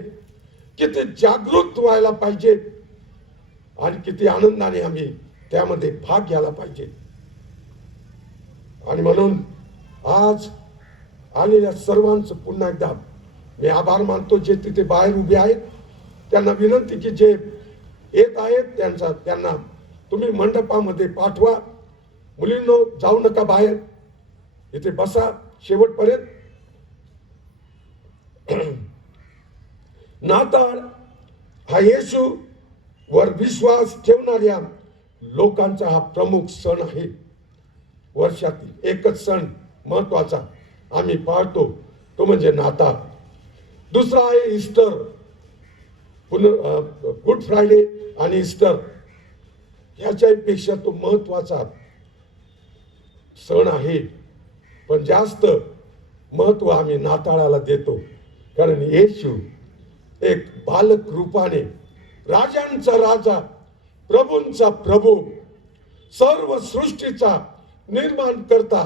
किती जागृत व्हायला पाहिजे आणि किती आनंदाने आम्ही त्यामध्ये भाग घ्यायला पाहिजे. आणि म्हणून आज आलेल्या सर्वांचं पुन्हा एकदा मी आभार मानतो. जे तिथे बाहेर उभे आहेत त्यांना विनंती की जे येत आहेत त्यांना तुम्ही मंडपामध्ये पाठवा. मुलींनो, जाऊ नका बाहेर, इथे बसा शेवटपर्यंत. नाताळ हा येशू वर विश्वास ठेवणाऱ्या लोकांचा हा प्रमुख सण आहे. वर्षातील एकच सण महत्वाचा आम्ही पाळतो, तो म्हणजे नाताळ. दुसरा आहे ईस्टर, गुड फ्रायडे आणि ईस्टर. ह्याच्यापेक्षा तो महत्वाचा सण आहे, पण जास्त महत्व आम्ही नाताळाला देतो. कारण येशू एक बालक रूपाने राजांचा राजा, प्रभूंचा प्रभू, सर्व सृष्टीचा निर्माण करता,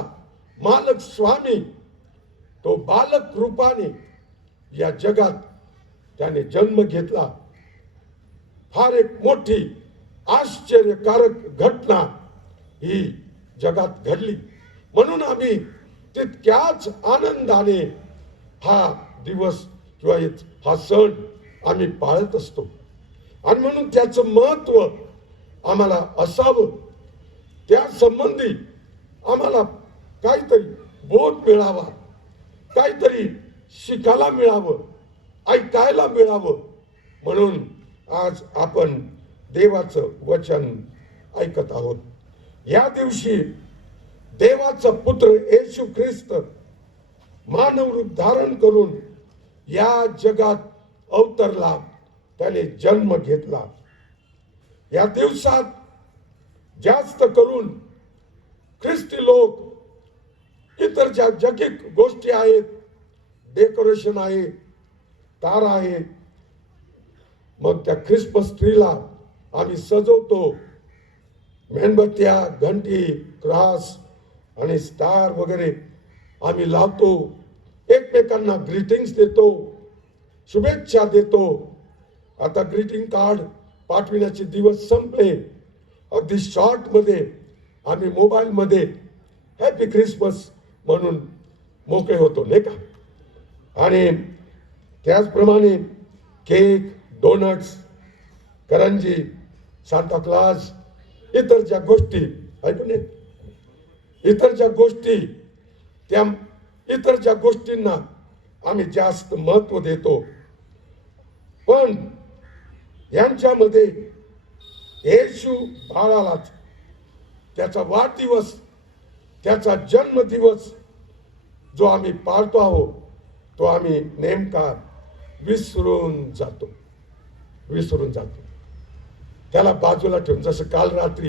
मालक स्वामी, तो बालक रूपाने या जगात त्याने जन्म घेतला. फार एक मोठी आश्चर्यकारक घटना ही जगात घडली. म्हणून आम्ही तितक्याच आनंदाने हा दिवस किंवा हा सण आम्ही पाळत असतो. आणि म्हणून त्याचं महत्व आम्हाला असावं, त्या संबंधी आम्हाला काहीतरी बोध मिळावा, काहीतरी शिकायला मिळावं, ऐकायला मिळावं. म्हणून आज आपण देवाचं वचन ऐकत आहोत. या दिवशी देवाचा पुत्र येशू ख्रिस्त मानव रूप धारण करून या जगात अवतरला, त्याने जन्म घेतला. या दिवसात जास्त करून ख्रिस्ती लोक इतर ज्या जगिक गोष्टी आहेत, डेकोरेशन आहे, तारा आहे, मग त्या ख्रिसमस ट्रीला आम्ही सजवतो. मेणबत्त्या, घंटी, क्रॉस आणि स्टार वगैरे आम्ही लावतो. एकमेकांना ग्रीटिंग्स देतो, शुभेच्छा देतो. आता ग्रीटिंग कार्ड पाठविण्याचे दिवस संपले. अगदी शॉर्ट मध्ये आम्ही मोबाईल मध्ये हॅपी ख्रिसमस म्हणून मोकळे होतो, नाही का? आणि त्याचप्रमाणे केक, डोनट्स, करंजी, सांता क्लॉज, इतर ज्या गोष्टी ऐकून इतर ज्या गोष्टी, त्या इतर ज्या गोष्टींना आम्ही जास्त महत्व देतो. पण यांच्यामध्ये येशू बाळालाच त्याचा वाढदिवस, त्याचा जन्मदिवस जो आम्ही पाळतो आहोत, तो आम्ही नेमका विसरून जातो. त्याला बाजूला ठेवून, जसं काल रात्री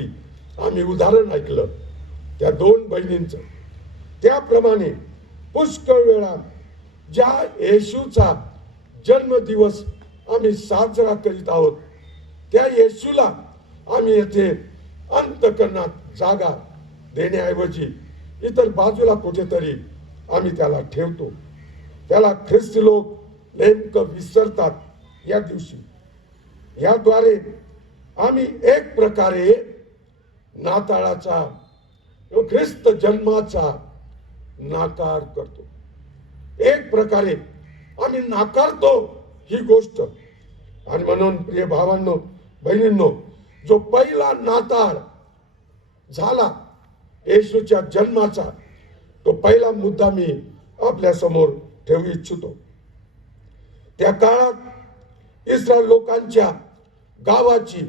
आम्ही उदाहरण ऐकलं त्या दोन बहिणींचं, त्याप्रमाणे पुष्कळ वेळा ज्या येशूचा जन्मदिवस आम्ही साजरा करीत आहोत, त्या येशूला आम्ही येथे अंतःकरणात जागा देण्याऐवजी इतर बाजूला कुठेतरी आम्ही त्याला ठेवतो. त्याला ख्रिस्ती लोक नेमकं विसरतात या दिवशी. याद्वारे आम्ही एक प्रकारे नाताळाचा, ख्रिस्त जन्माचा नाकार करतो. एक प्रकारे आम्ही नाकारतो ही गोष्ट. आणि म्हणून प्रिय भावांनो, बहिणींनो, जो पहिला नाताळ झाला येशूच्या जन्माचा, तो पहिला मुद्दा मी आपल्या समोर ठेवू इच्छितो. त्या काळात इस्रायल लोकांच्या गावाची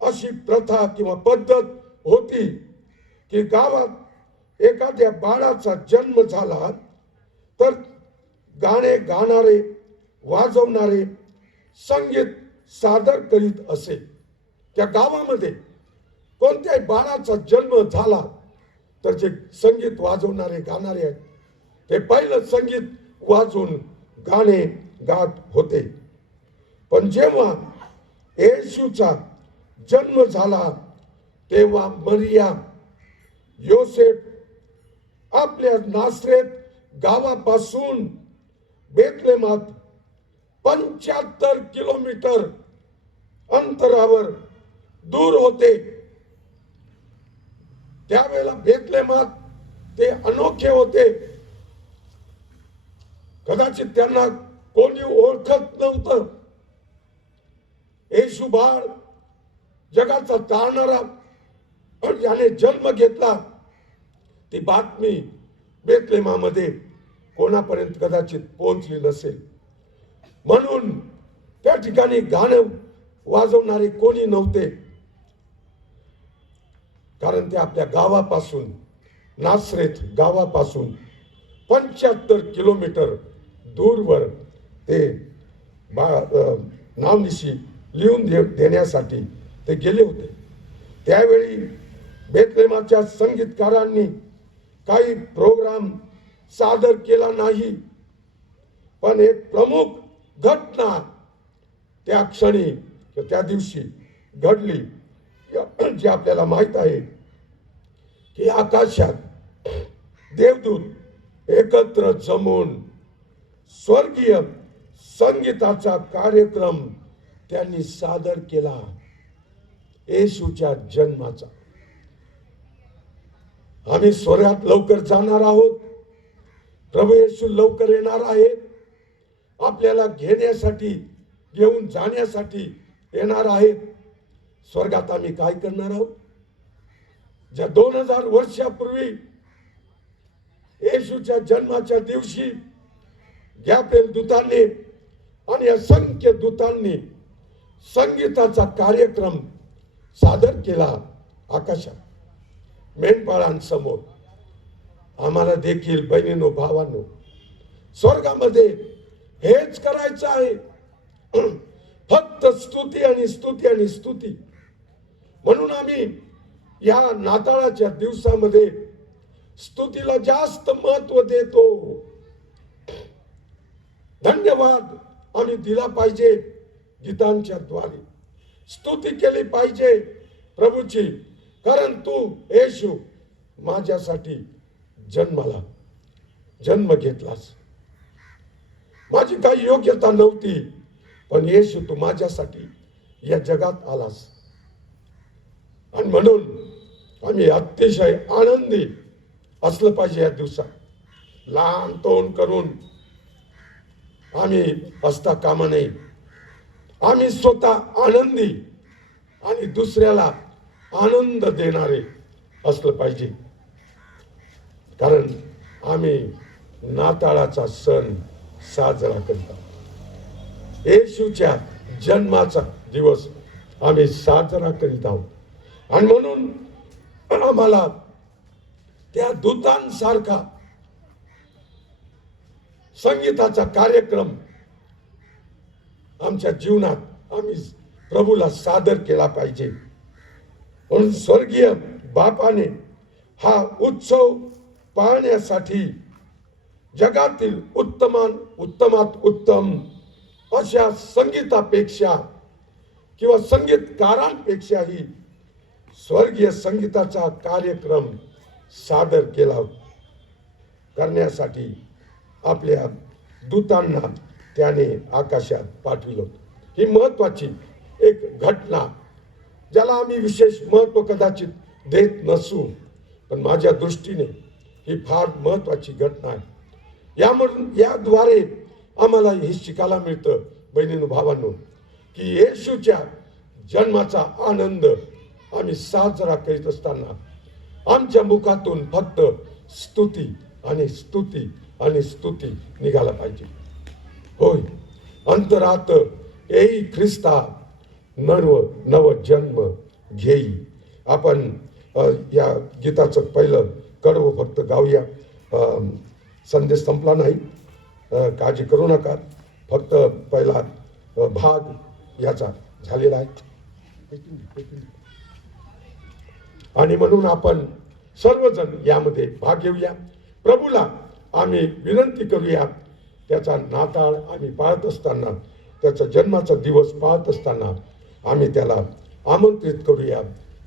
अशी प्रथा किंवा पद्धत होती की गावात एखाद्या बाळाचा जन्म झाला तर गाणे गाणारे, वाजवणारे, संगीत सादर करीत असे. त्या गावामध्ये कोणत्याही बाळाचा जन्म झाला तर जे संगीत वाजवणारे, गाणारे आहेत ते पहिलं संगीत वाजवून गाणे गात होते. पण जेव्हा येशूचा जन्म झाला तेव्हा मरिया, योसेफ आपल्या नासरेत गावापासून बेथलेहमात 75 किलोमीटर अंतरावर दूर होते. त्यावेळेला बेथलेहमात ते अनोखे होते. कदाचित त्यांना कोणी ओळखत नव्हतं. येशू बाळ जगाचा तारणारा ज्याने जन्म घेतला, ती बातमी बेथलेहमामध्ये कोणापर्यंत कदाचित पोहोचली नसेल. म्हणून त्या ठिकाणी गाणं वाजवणारे कोणी नव्हते. कारण ते आपल्या गावापासून, नासरेत गावापासून 75 किलोमीटर दूरवर ते नामनिशी लिहून देण्यासाठी ते गेले होते. त्यावेळी बेथलेहमाच्या संगीतकारांनी काही प्रोग्राम सादर केला नाही. पण एक प्रमुख घटना त्या क्षणी, त्या दिवशी घडली, जे आपल्याला माहित आहे की आकाशात देवदूत एकत्र जमून स्वर्गीय संगीताचा कार्यक्रम त्यांनी सादर केला येशूच्या जन्माचा. आम्ही स्वर्गात लवकर जाणार आहोत. प्रभू येशू लवकर येणार आहे. आपल्याला घेण्यासाठी, घेऊन जाण्यासाठी येणार आहेत. स्वर्गात आम्ही काय करणार आहोत? ज्या 2000 वर्षापूर्वी येशूच्या जन्माच्या दिवशी गॅब्रिएल दूतांनी आणि असंख्य दूतांनी संगीताचा कार्यक्रम सादर केला आकाशात मेंढपाळांसमोर. आम्हाला देखील बहिणींनो, भावांनो, स्वर्गामध्ये हेच करायचं आहे. फक्त स्तुती आणि स्तुती आणि स्तुती. म्हणून आम्ही या नाताळाच्या दिवसामध्ये स्तुतीला जास्त महत्व देतो. धन्यवाद आम्ही दिला पाहिजे. गीतांच्या द्वारे स्तुती केली पाहिजे प्रभूची. कारण तू येशू माझ्यासाठी जन्म घेतलास. माझी काही योग्यता नव्हती, पण येशू तू माझ्यासाठी या जगात आलास. आणि म्हणून आम्ही अतिशय आनंदी असलं पाहिजे. या दिवसात लहान तोंड करून आम्ही असता कामा नये. आम्ही स्वतः आनंदी आणि दुसऱ्याला आनंद देणारे असलं पाहिजे. कारण आम्ही नाताळाचा सण साजरा करतो. येशूच्या जन्माचा दिवस आम्ही साजरा करीत आहोत. आणि म्हणून आम्हाला त्या दूतांसारखा संगीताचा कार्यक्रम आमच्या जीवनात आम्ही प्रभूला सादर केला पाहिजे. म्हणून स्वर्गीय बापाने हा उत्सव पाहण्यासाठी जगातील उत्तमात उत्तम अशा संगीतापेक्षा किंवा संगीतकारांपेक्षाही स्वर्गीय संगीताचा कार्यक्रम सादर केला करण्यासाठी आपल्या दूतांना त्याने आकाशात पाठविलं. ही महत्वाची एक घटना, ज्याला आम्ही विशेष महत्व कदाचित देत नसू, पण माझ्या दृष्टीने ही फार महत्वाची घटना आहे. याद्वारे आम्हाला हे शिकायला मिळतं बहिणींनो भावांनो, की येशूच्या जन्माचा आनंद आम्ही साजरा करीत असताना आमच्या मुखातून फक्त स्तुती आणि स्तुती आणि स्तुती निघाला पाहिजे. होय, अंतरात येई ख्रिस्ता नव जन्म घेई. आपण या गीताचं पहिलं कडवं फक्त गाऊया. संदेश संपला नाही, काळजी करू नका. फक्त पहिला भाग याचा झालेला आहे. आणि म्हणून आपण सर्वजण यामध्ये भाग घेऊया. प्रभूला आम्ही विनंती करूया, त्याचा नाताळ आम्ही पाळत असताना, त्याचा जन्माचा दिवस पाळत असताना आम्ही त्याला आमंत्रित करूया.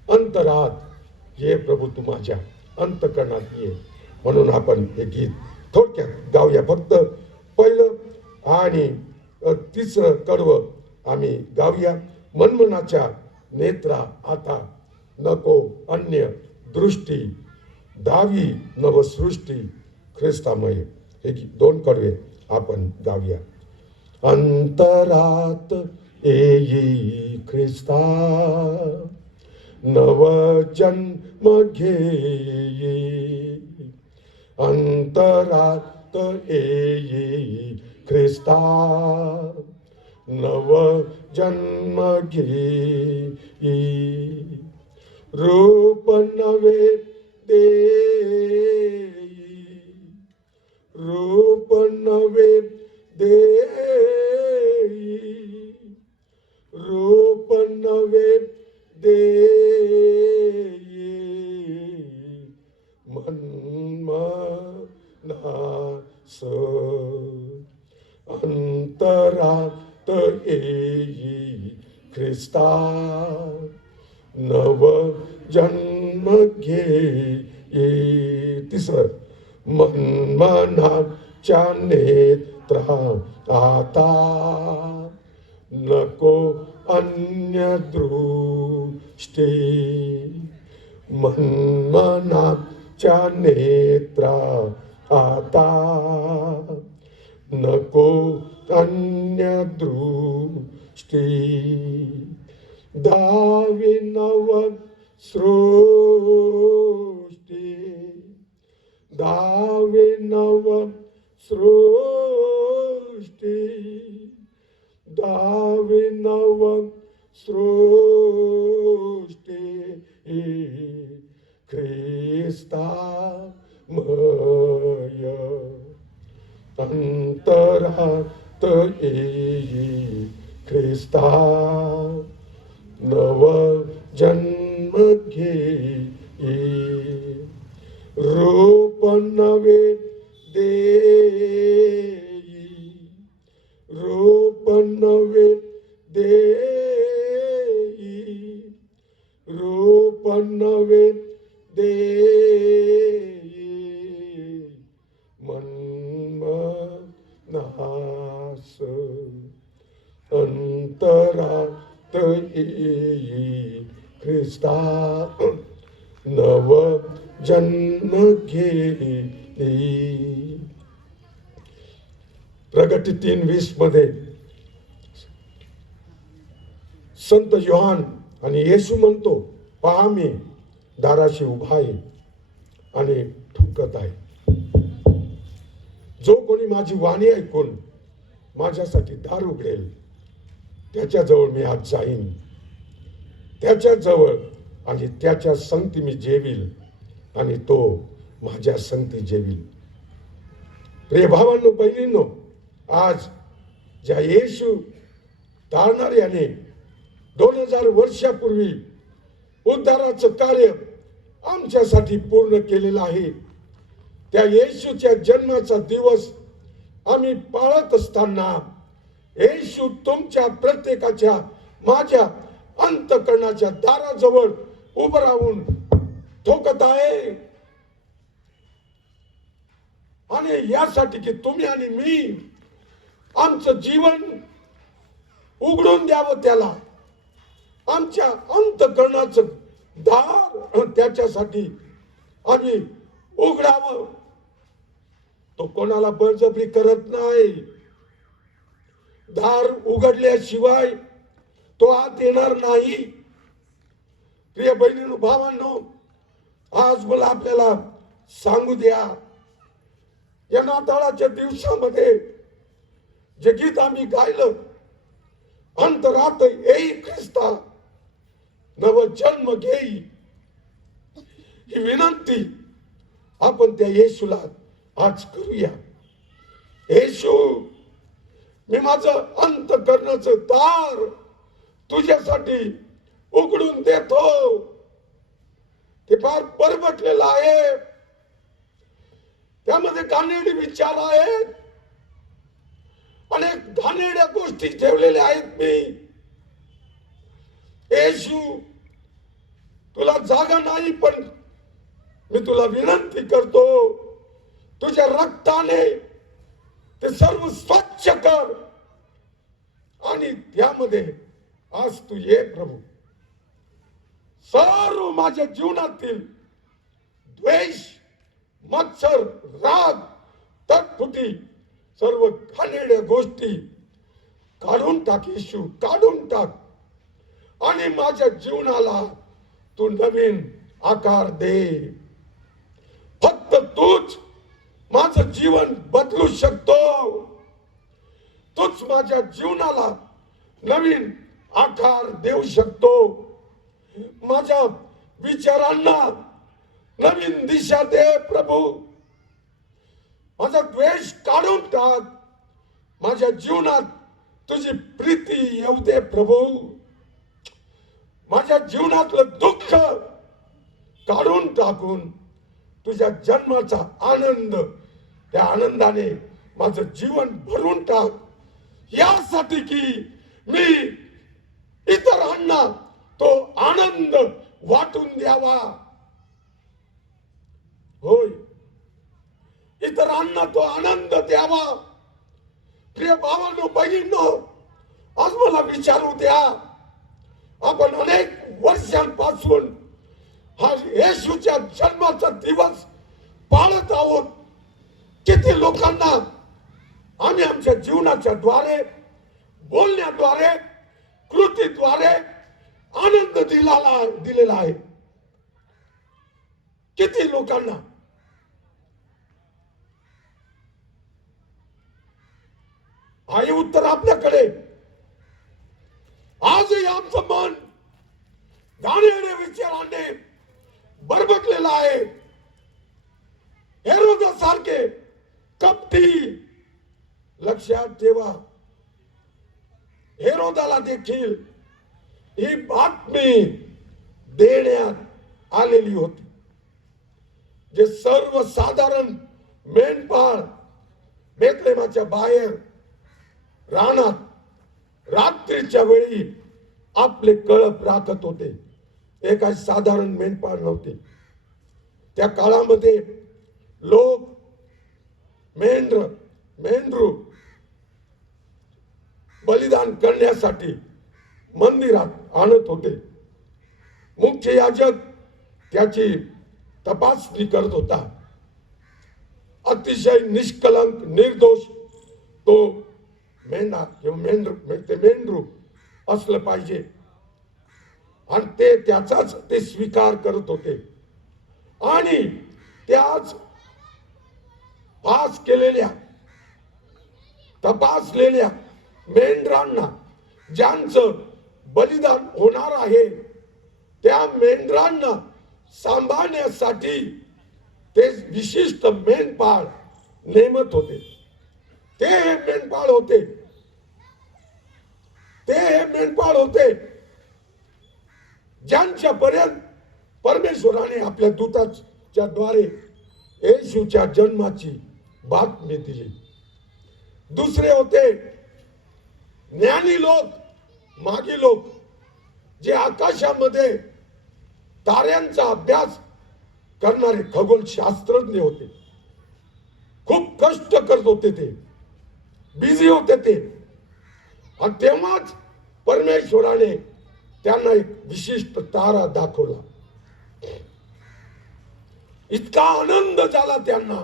अंतरात ये प्रभू, तू माझ्या अंतःकरणात ये. म्हणून आपण हे गीत थोडक्यात गाऊया. फक्त पहिलं आणि तिसरं कडवं आम्ही गाऊया. मनमनाच्या नेत्रा आता नको अन्य दृष्टी, दावी नवसृष्टी ख्रिस्तामय. हे दोन कडवे आपण गाऊया. अंतरात येई ख्रिस्ता नव जन्म घेई. अंतरात येई ख्रिस्ता नव जन्म घेई. रूप नवे देई, रूप नवे देई, रूप नवे देई. मनमनास अंतरात येई ख्रिस्ता नव जन्म घेई. तिसरं, मनमनाच्या नेत्रा आता नको अन्य दृष्टी. मनमनाच्या नेत्रा आता नको अन्य दृष्टी. दावी नव सृष्टी, दावी नव सृष्टी, दावी नव सृष्टी ख्रिस्तामय. अंतरात येई ख्रिस्ता नव जन्म घेई. रूप नवे देई, रूप नवे देई, रूप नवे देई. मनमनास अंतरात येई ख्रिस्ता नव जन्म घेई. प्रगटी 3:20 मध्ये संत योहान आणि येशू म्हणतो, पहा मी दाराशी उभा आहे आणि ठोकत आहे. जो कोणी माझी वाणी ऐकून माझ्यासाठी दार उघडेल, त्याच्याजवळ मी आज जाईन, त्याच्याजवळ आणि त्याच्या संगती मी जेवील आणि तो माझ्या संगती जेवील. प्रिय भावांनो, बहिणींनो, आज ज्या येशू तारणाऱ्याने 2000 वर्षापूर्वी उद्धाराचं कार्य आमच्यासाठी पूर्ण केलेलं आहे, त्या येशूच्या जन्माचा दिवस आम्ही पाळत असताना येशू तुमच्या प्रत्येकाच्या, माझ्या अंतःकरणाच्या दाराजवळ उभं राहून ठोकत आहे. आणि यासाठी की तुम्ही आणि मी आमचं जीवन उघडून द्यावं त्याला, आमच्या अंतःकरणाचं दार त्याच्यासाठी आम्ही उघडावं. तो कोणाला बळजबरी करत नाही. दार उघडल्याशिवाय तो आत येणार नाही. प्रिय बहिणींनो, भावांनो, आज मला आपल्याला सांगू द्या, या नाताळाच्या दिवसामध्ये जे गीत आम्ही गायलं, अंतरात येई ख्रिस्ता नव जन्म घेई, ही विनंती आपण त्या येशूला आज करूया. येशू, मी माझं अंतःकरणाचं दार तुझ्यासाठी उघडून देतो. ते फार परबटलेलं आहे, त्यामध्ये घाणेरडे विचार आहेत, अनेक घाणेरड्या गोष्टी ठेवलेल्या आहेत. येशू, तुला जागा नाही, पण मी तुला विनंती करतो, तुझ्या रक्ताने ते सर्व स्वच्छ कर आणि त्यामध्ये आज तू ये प्रभू. सर्व माझ्या जीवनातील द्वेष, मत्सर, राग, तटफुटी, सर्व घाणेरड्या गोष्टी काढून टाक येशू, काढून टाक आणि माझ्या जीवनाला तू नवीन आकार दे. फक्त तूच माझं जीवन बदलू शकतो. तूच माझ्या जीवनाला नवीन आकार देऊ शकतो. माझ्या विचारांना नवीन दिशा दे प्रभू. माझा द्वेष काढून टाक. माझ्या जीवनात तुझी प्रीती येऊ दे प्रभू. माझ्या जीवनातलं दुःख काढून टाकून तुझ्या जन्माचा आनंद, त्या आनंदाने माझं जीवन भरून टाक, यासाठी की मी इतरांना तो आनंद वाटून द्यावा. होय, इतरांना तो आनंद द्यावा. प्रिय भावांनो, बहिणींनो, आज मला विचारू द्या, आपण अनेक वर्षांपासून हा येशूच्या जन्माचा दिवस पाळत आहोत. किती लोकांना आम्ही आमच्या जीवनाच्या द्वारे, बोलण्याद्वारे, कृतीद्वारे आनंद दिलेला आहे. किती लोकांना. आहे उत्तर आपल्याकडे. आजही आमचं मन घाणेरड्या विचाराने बरबटलेलं आहे. हेरोदासारखे कपटी. लक्षात ठेवा, हेरोदाला देखील ही बातमी देण्यात आलेली होती. जे सर्वसाधारण मेंढपाळ बेथलेहमाच्या बाहेर रानात रात्रीच्या वेळी आपले कळप राखत होते. हे काही साधारण मेंढपाळ नव्हते. त्या काळामध्ये लोक मेंढरू बलिदान करण्यासाठी मंदिरात आणत होते. मुख्य याजक त्याची तपासणी करत होता. अतिशय निष्कलंक, निर्दोष तो मेंढा किंवा मेंढरू असलं पाहिजे, आणि ते त्याचाच ते स्वीकार करत होते. आणि त्याच तपासलेल्या मेंढरांना, ज्यांचं बलिदान होणार आहे, त्या मेंढरांना सांभाळण्यासाठी ते विशिष्ट मेंढपाळ नेमत होते. ते हे मेंढपाळ होते ज्यांच्यापर्यंत परमेश्वराने आपल्या दूताच्या द्वारे येशूच्या जन्माची बातमी दिली. दुसरे होते ज्ञानी लोक, मागी लोक, जे आकाशामध्ये ताऱ्यांचा अभ्यास करणारे खगोलशास्त्रज्ञ होते. खूप कष्ट करत होते, ते बिझी होते ते. आणि तेव्हाच परमेश्वराने त्यांना एक विशिष्ट तारा दाखवला. इतका आनंद झाला त्यांना.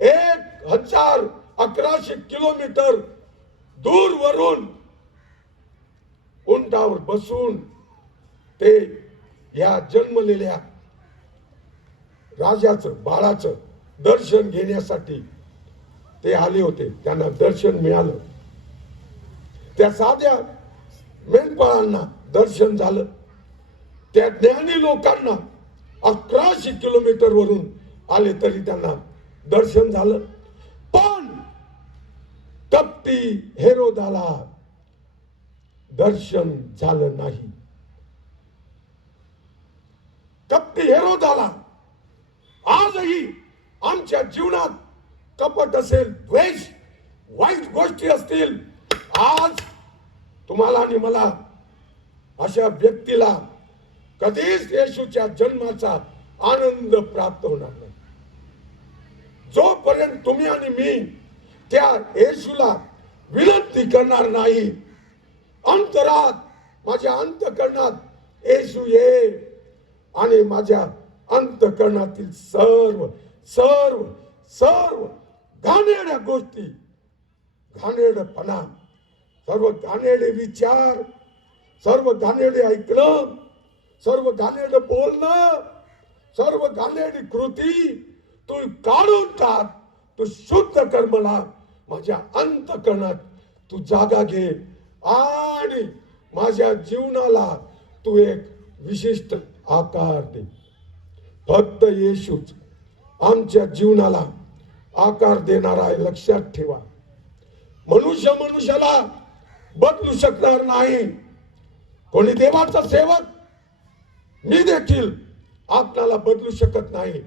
1111 किलोमीटर दूरवरून उंटावर बसून ते या जन्मलेल्या राजाचं बाळाचं दर्शन घेण्यासाठी ते आले होते. त्यांना दर्शन मिळालं. त्या साध्या मेंढपाळांना दर्शन झालं. त्या ज्ञानी लोकांना 1100 किलोमीटर वरून आले तरी त्यांना दर्शन झालं. पण कपटी हेरोदाला दर्शन झालं नाही. कपटी हेरोदाला आजही आमच्या जीवनात कपट असेल, द्वेष, वाईट गोष्टी असतील, आज तुम्हाला आणि मला अशा व्यक्तीला कधीच येशूच्या जन्माचा आनंद प्राप्त होणार नाही. जोपर्यंत तुम्ही आणि मी त्या येशूला विनंती करणार नाही, अंतरात माझ्या अंतःकरणात येशू ये आणि माझ्या अंतःकरणातील सर्व सर्व सर्व घाणेरड्या गोष्टी, घाणेरडेपणा, सर्व घाणेरडे विचार, सर्व घाणेरडे ऐकणं, सर्व घाणेरडे बोलणं, सर्व घाणेरडी कृती तू काढून टाक. तू शुद्ध कर मला. माझ्या अंतःकरणात तू जागा घे आणि माझ्या जीवनाला तू एक विशिष्ट आकार दे. फक्त येशूच आमच्या जीवनाला आकार देणारा आहे. लक्षात ठेवा. मनुष्य मनुष्याला बदलू शकणार नाही. कोणी देवाचा सेवक, मी देखील आपल्याला बदलू शकत नाही.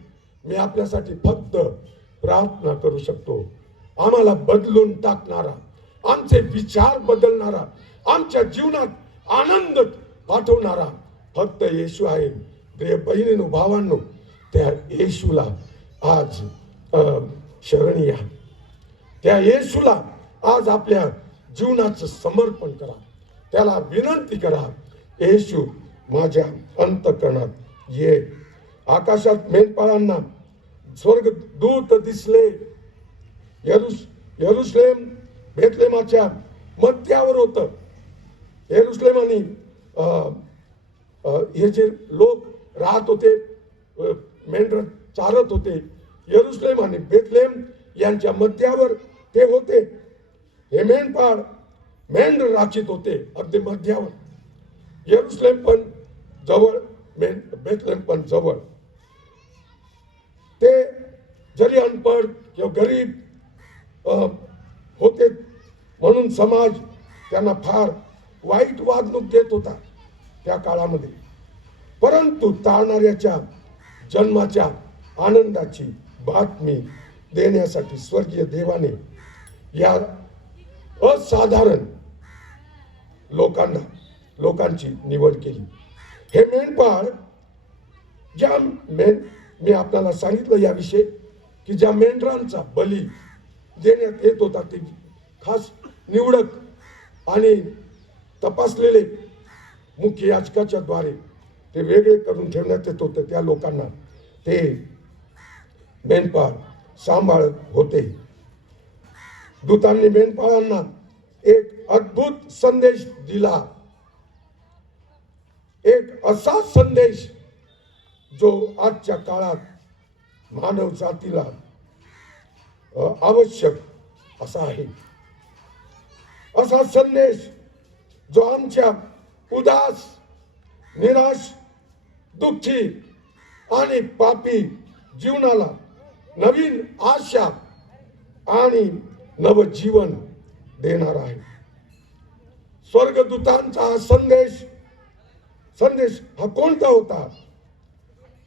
मी आपल्यासाठी फक्त प्रार्थना करू शकतो. आम्हाला बदलून टाकणारा, आमचे विचार बदलणारा, आमच्या जीवनात आनंद पाठवणारा फक्त येशू आहे. प्रिय बहिणींनो, भावांनो, त्या येशूला आज शरण या. त्या येशूला आज आपल्या जीवनाचं समर्पण करा. त्याला विनंती करा, येशू माझ्या अंतःकरणात ये. आकाशात मेंढपाळांना स्वर्गदूत दिसले. यरुशलेम बेथलेमाच्या मध्यावर होत. यरुशलेम आणि हे जे लोक राहत होते, मेंढर चारत होते, यरुशलेम आणि बेथलेम यांच्या मध्यावर ते होते. हे मेंढपाळ मेंढर राखीत होते अगदी मध्यावर. यरुशलेम पण जवळ, बेथलेम पण जवळ. ते जरी अनपढ किंवा गरीब होते म्हणून समाज त्यांना फार वाईट वागणूक देत होता त्या काळामध्ये. परंतु तारणाऱ्याच्या जन्माच्या आनंदाची बातमी देण्यासाठी स्वर्गीय देवाने या असाधारण लोकांची निवड केली. हे मेंढपाळ, मी आपल्याला सांगितलं याविषयी की ज्या मेंढरांचा बली देण्यात येत होता ते खास निवडक आणि तपासलेले मुख्य याजकाच्या द्वारे ते वेगळे करून ठेवण्यात येत होते. त्या लोकांना ते मेंढपाळ सांभाळत होते. दूतांनी मेंढपाळांना एक अद्भुत संदेश दिला. एक असा संदेश जो आजच्या काळात मानव जातीला आवश्यक असा आहे. असा संदेश जो आमच्या उदास, निराश, दुःखी आणि पापी जीवनाला नवीन आशा आणि नवजीवन देणार आहे. स्वर्गदूतांचा हा संदेश हा कोणता होता?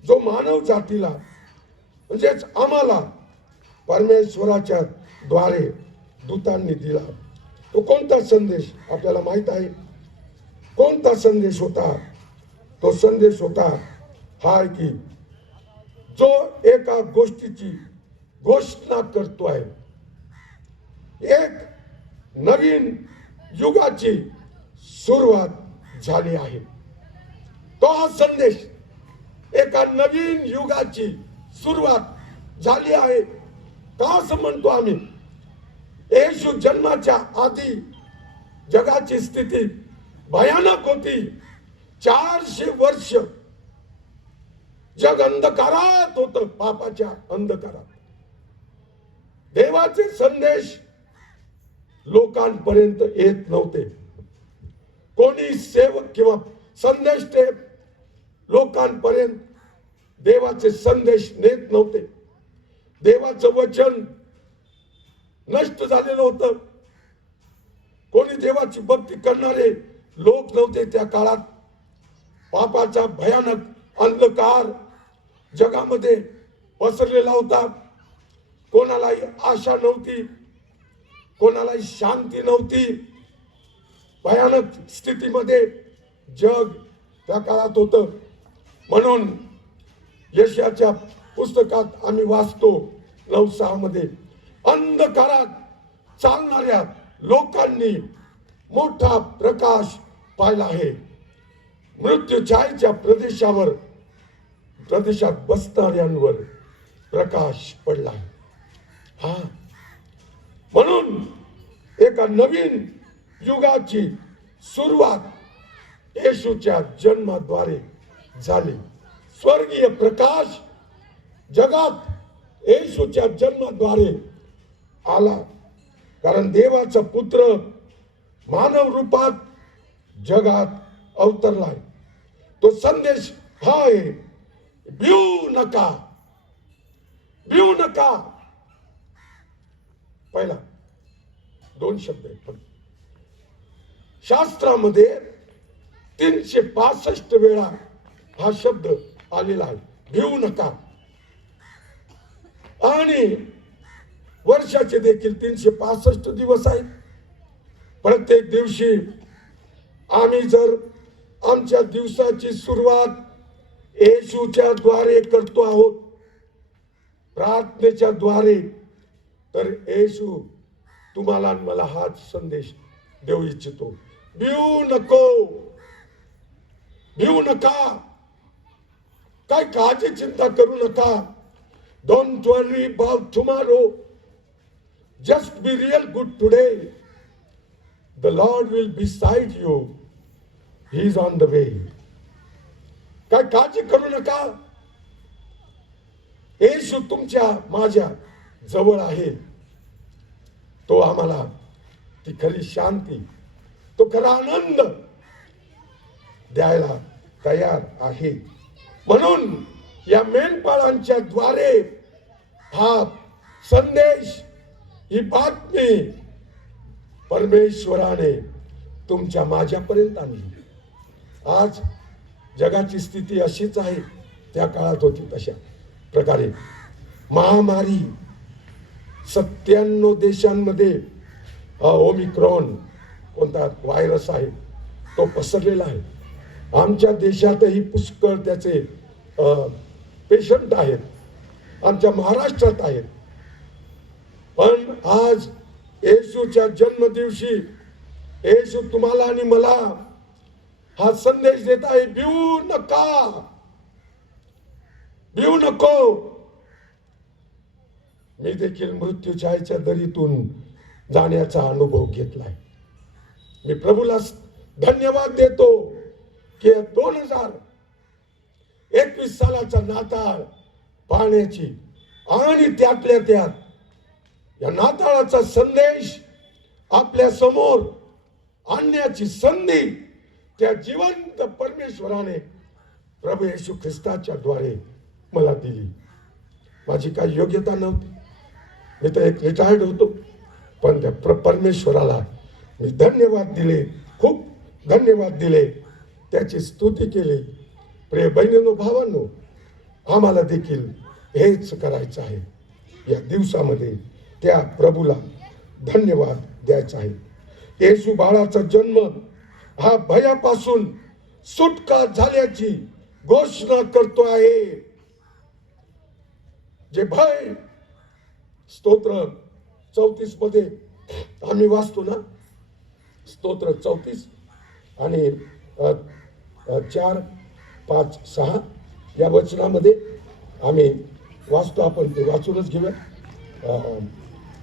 जो मानव जातीला म्हणजेच आम्हाला परमेश्वराच्या द्वारे दूतांनी दिला. तो कोणता संदेश आपल्याला माहित आहे? कोणता संदेश होता? तो संदेश होता हा की जो एका गोष्टीची घोषणा करतोय, एक नवीन युगाची सुरुवात झाली आहे. तो हा संदेश, एका नवीन युगाची सुरुवात झाली आहे. का असं म्हणतो आम्ही? येशू जन्माच्या आधी जगाची स्थिती भयानक होती. 400 वर्ष जग अंधकारात होतं, पापाच्या अंधकारात. देवाचे संदेश लोकांपर्यंत येत नव्हते. कोणी सेवक किंवा संदेश ते लोकांपर्यंत देवाचे संदेश नेत नव्हते. देवाचं वचन नष्ट झालेलं होतं. कोणी देवाची भक्ती करणारे लोक नव्हते. त्या काळात पापाचा भयानक अंधकार जगामध्ये पसरलेला होता. कोणालाही आशा नव्हती, कोणालाही शांती नव्हती. भयानक स्थितीमध्ये जग त्या काळात होतं. म्हणून यशाच्या पुस्तकात आम्ही वाचतो 9:6 मध्ये, अंधकारात चालणाऱ्या लोकांनी मोठा प्रकाश पाहिला आहे. मृत्यूछायेच्या प्रदेशात बसणाऱ्यांवर प्रकाश पडला आहे. हा, म्हणून एका नवीन युगाची सुरुवात येशूच्या जन्माद्वारे झाली. स्वर्गीय प्रकाश जगात येशूच्या जन्माद्वारे आला. कारण देवाचा पुत्र मानव रूपात जगात अवतरलाय. तो संदेश हा आहे, भिऊ नका, भिऊ नका. पहिला 2 शब्द आहेत पण शास्त्रामध्ये 365 वेळा हा शब्द आलेला आहे, भिऊ नका. आणि वर्षाचे देखील 365 दिवस आहेत. प्रत्येक दिवशी आम्ही जर आमच्या दिवसाची सुरुवात येशूच्या द्वारे करतो आहोत, प्रार्थनेच्या द्वारे, तर येशू तुम्हाला आणि मला हाच संदेश देऊ इच्छितो, भिऊ नको, भिऊ नका. काय काळजी चिंता करू नका. Don't worry about tomorrow. Just be real good today. The Lord will beside you. He is on the way. काय काळजी करू नका. येशू तुमच्या माझ्या जवळ आहे. तो आम्हाला ती खरी शांती, तो खरा आनंद द्यायला तयार आहे. म्हणून या मेंढपाळांच्या द्वारे हा संदेश, ही बातमी परमेश्वराने तुमच्या माझ्यापर्यंत आणली. आज जगाची स्थिती अशीच आहे, त्या काळात होती तशा प्रकारे. महामारी 97 देशांमध्ये ओमिक्रॉन कोणता व्हायरस आहे तो पसरलेला आहे. आमच्या देशातही पुष्कळ त्याचे पेशंट आहेत, आमच्या महाराष्ट्रात आहेत. पण आज येशूच्या जन्मदिवशी येशू तुम्हाला आणि मला हा संदेश देत आहे, भिऊ नका, भिऊ नको. मी देखील मृत्यूछायेच्या दरीतून जाण्याचा अनुभव घेतलाय. मी प्रभूला धन्यवाद देतो की 2021 सालाचा नाताळ पाहण्याची आणि त्यातल्या त्यात या नाताळाचा संदेश आपल्या समोर आणण्याची संधी त्या जिवंत परमेश्वराने प्रभू येशू ख्रिस्ताच्या द्वारे मला दिली. माझी काही योग्यता नव्हती, मी तर एक रिटायर्ड होतो. पण त्या परमेश्वराला मी धन्यवाद दिले, खूप धन्यवाद दिले, त्याची स्तुती केली. प्रिय बहिणींनो, भावांनो, आम्हाला देखील हेच करायचं आहे. या दिवसामध्ये त्या प्रभूला धन्यवाद द्यायचा आहे. येशू बाळाचा जन्म हा भयापासून सुटका झाल्याची घोषणा करतो आहे. जे भय, स्तोत्र 34 मध्ये आम्ही वाचतो ना, स्तोत्र 34 आणि 4, 5, 6 या वचनामध्ये आम्ही वाचतो. आपण ते वाचूनच घेऊया.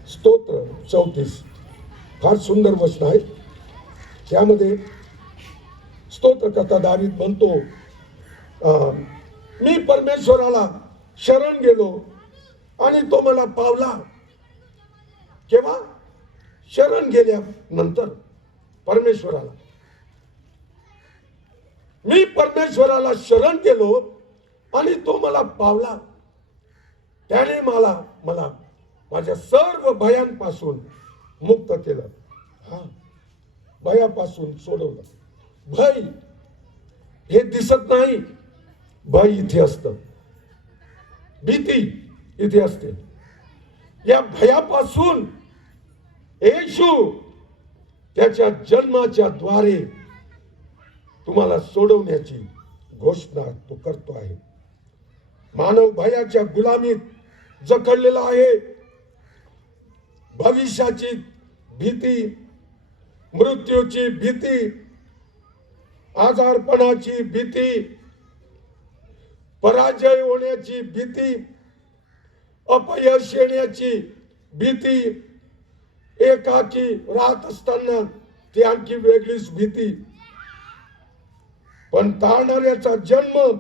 स्तोत्र 34 फार सुंदर वचन आहे. त्यामध्ये स्तोत्रकर्ता दावीद म्हणतो, मी परमेश्वराला शरण गेलो आणि तो मला पावला. केव्हा? शरण गेल्यानंतर परमेश्वराला. मी परमेश्वराला शरण गेलो आणि तो मला पावला. त्याने मला माझ्या सर्व भयांपासून मुक्त केलं. हा, भयापासून सोडवलं. भय हे दिसत नाही, भय इथे असतं, भीती इथे असते. या भयापासून येशू त्याच्या जन्माच्या द्वारे तुम्हाला सोडवण्याची घोषणा तो करतो आहे. मानव भयाच्या गुलामीत जखडलेला आहे. भविष्याची भीती, मृत्यूची भीती, आजारपणाची भीती, पराजय होण्याची भीती, अपयश येण्याची भीती, एकाकी राहत असताना ती आणखी वेगळीच भीती. पण तारणाऱ्याचा जन्म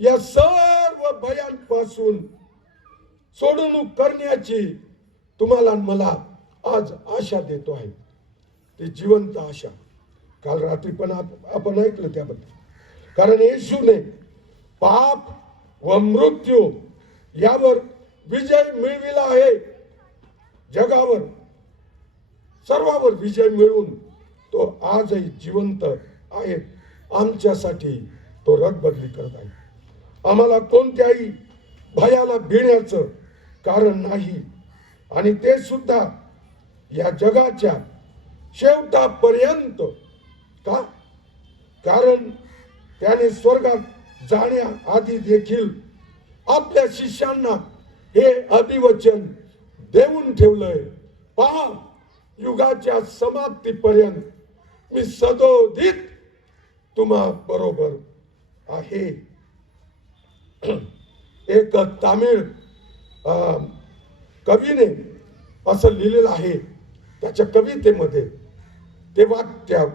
या सर्व भयांपासून सोडवणूक करण्याची तुम्हाला मला आज आशा देतो आहे. ती जिवंत आशा. काल रात्री पण आपण ऐकलं त्याबद्दल. कारण येशूने पाप व मृत्यू यावर विजय मिळविला आहे. जगावर सर्वावर विजय मिळवून तो आजही जिवंत आहे. आमच्यासाठी तो रगबगली करत आहे. आम्हाला कोणत्याही भयाला भिण्याचं कारण नाही. आणि ते सुद्धा या जगाच्या शेवटापर्यंत. का? कारण त्याने स्वर्गात जाण्याआधी देखील आपल्या शिष्यांना हे अभिवचन देऊन ठेवलंय. पहा, युगाच्या समाप्तीपर्यंत मी सदोदित तुम्हा बरोबर आहे. एक तामिळ कवीने असं लिहिलेलं आहे. त्याच्या कवितेमध्ये ते वाक्य,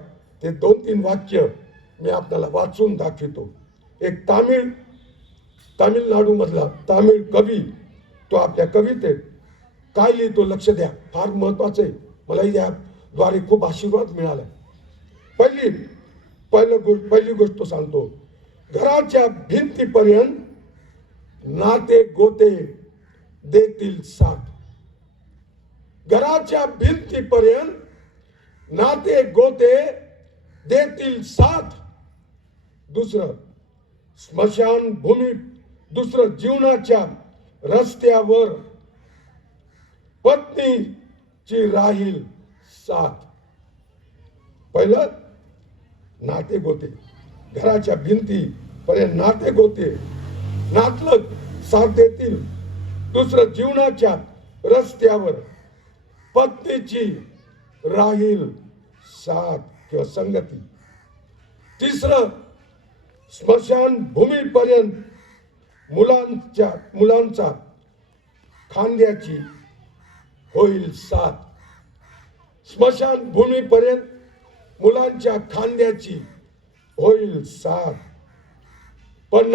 ते 2-3 वाक्य मी आपल्याला वाचून दाखवतो. एक तामिळनाडू मधला तामिळ कवी तो आपल्या कवितेत काय लिहितो लक्ष द्या. फार महत्वाचं आहे. मला याद्वारे खूप आशीर्वाद मिळाला. पहिली गोष्ट सांगतो. घराच्या भिंतीपर्यंत नाते गोते देतील साथ. घराच्या भिंतीपर्यंत नाते गोते देतील साथ. दुसरं, स्मशान भूमी. दुसरं, जीवनाच्या रस्त्यावर पत्नीची राहील साथ. पहिलं, नाते गोते. घराच्या भिंती पर्यंत नाते गोते नातलग साथ देतील. दुसरं, जीवनाच्या रस्त्यावर पत्नीची राहील साथ किंवा संगती. तिसरं, स्मशान भूमीपर्यंत मुलांचा खांद्याची होईल साथ. स्मशान भूमीपर्यंत मुलांच्या खांद्याची होईल साथ. पण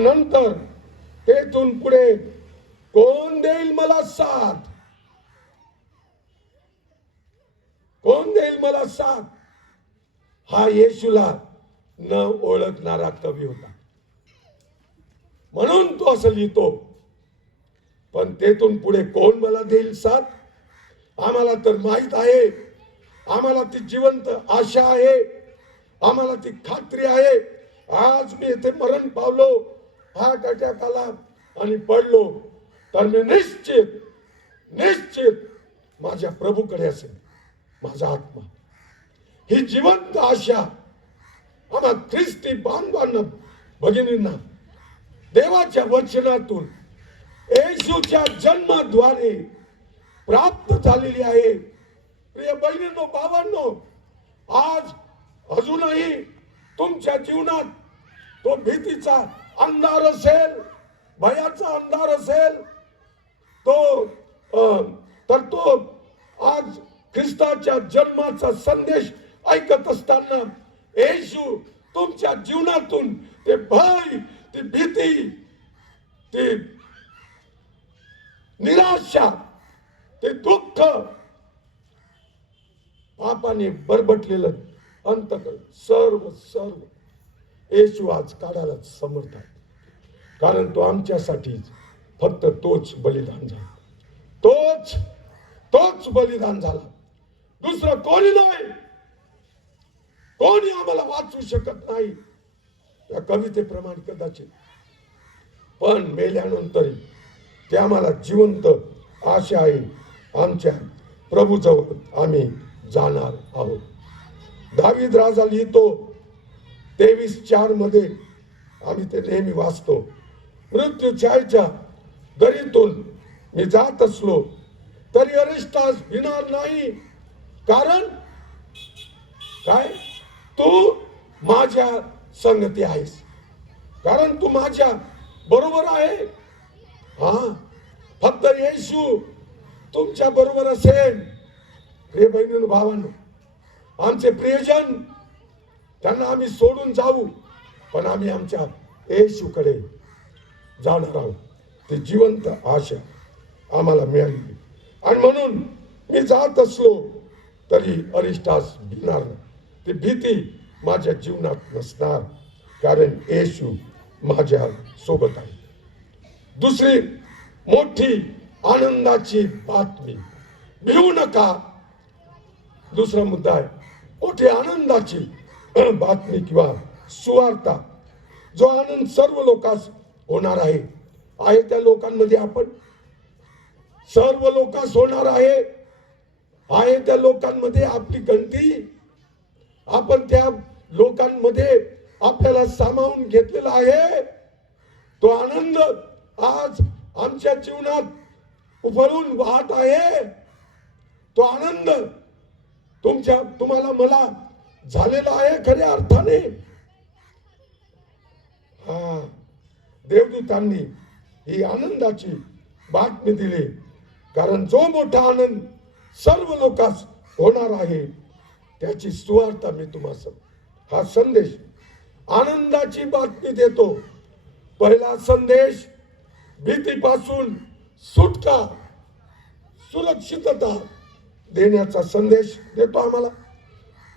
नंतर तेथून पुढे कोण देईल मला साथ? कोण देईल मला साथ? हा येशूला न ओळखणारा कवी होता. म्हणून तो असं लिहितो. पण तेथून पुढे कोण मला देईल साथ? आम्हाला तर माहित आहे. आम्हाला ती जिवंत आशा आहे. आम्हाला ती खात्री आहे. आज मी येथे मरण पावलो, हार्ट अटॅक आला आणि पडलो, तर मी निश्चित माझ्या प्रभूकडे असेल माझा आत्मा. ही जिवंत आशा आम्हा ख्रिस्ती बांधवांना, भगिनींना देवाच्या वचनातून येशूच्या जन्माद्वारे प्राप्त झालेली आहे. प्रिय बहिणींनो, भावांनो, आज अजूनही तुमच्या जीवनात तो भीतीचा अंधार असेल, भयाचा अंधार असेल, तो आज ख्रिस्ताच्या जन्माचा संदेश ऐकत असताना येशू तुमच्या जीवनातून ते भय, ती भीती, ती निराशा, ते दुःख, पापाने बरबटलेलं अंतःकरण सर्व येशू आज काढायला समर्थ आहे. कारण तो आमच्यासाठी फक्त तोच बलिदान झाला. तोच बलिदान झाला. दुसरं कोणी नाही. कोणी आम्हाला वाचू शकत नाही. त्या कवितेप्रमाणे कदाचित, पण मेल्यानंतर ते आम्हाला जिवंत आशा आहे. आमच्या प्रभूजवळ आम्ही जाणार आहोत. दावीद राजा लिहितो 23:4 मध्ये, आम्ही ते नेहमी वाचतो, मृत्यू छायेच्या दरीतून मी जात असलो तरी अरिष्टास भिणार नाही. कारण काय? तू माझ्या संगती आहेस. कारण तू माझ्या बरोबर आहे. फक्त येशू तुमच्या बरोबर असेल. प्रिय बहिणींनो, भावांनो, आमचे प्रियजन त्यांना आम्ही सोडून जाऊ, पण आम्ही आमच्या येशूकडे जाणार आहोत. ती जिवंत आशा आम्हाला मिळाली. आणि म्हणून मी जात असलो तरी अरिष्टास भिणार नाही. ती भीती माझ्या जीवनात नसणार, कारण येशू माझ्या सोबत आहे. दुसरी मोठी आनंदाची बातमी, भिवू नका. दुसरा मुद्दा आहे मोठी आनंदाची बातमी किंवा सुवार्ता. जो आनंद सर्व लोकांस होणार आहे त्या लोकांमध्ये आपण सर्व लोकांस होणार आहे त्या लोकांमध्ये आपली गणती. आपण त्या लोकांमध्ये आपल्याला सामावून घेतलेला आहे. तो आनंद आज आमच्या जीवनात उफळून वाहत आहे. तो आनंद तुम्हाला मला झालेला आहे खऱ्या अर्थाने. देवदूतांनी ही आनंदाची बातमी दिली. कारण जो मोठा आनंद सर्व लोकांस होणार आहे त्याची सुवार्ता मी तुम्हाला, हा संदेश आनंदाची बातमी देतो. पहिला संदेश भीतीपासून सुटका, सुरक्षितता देण्याचा संदेश देतो आम्हाला.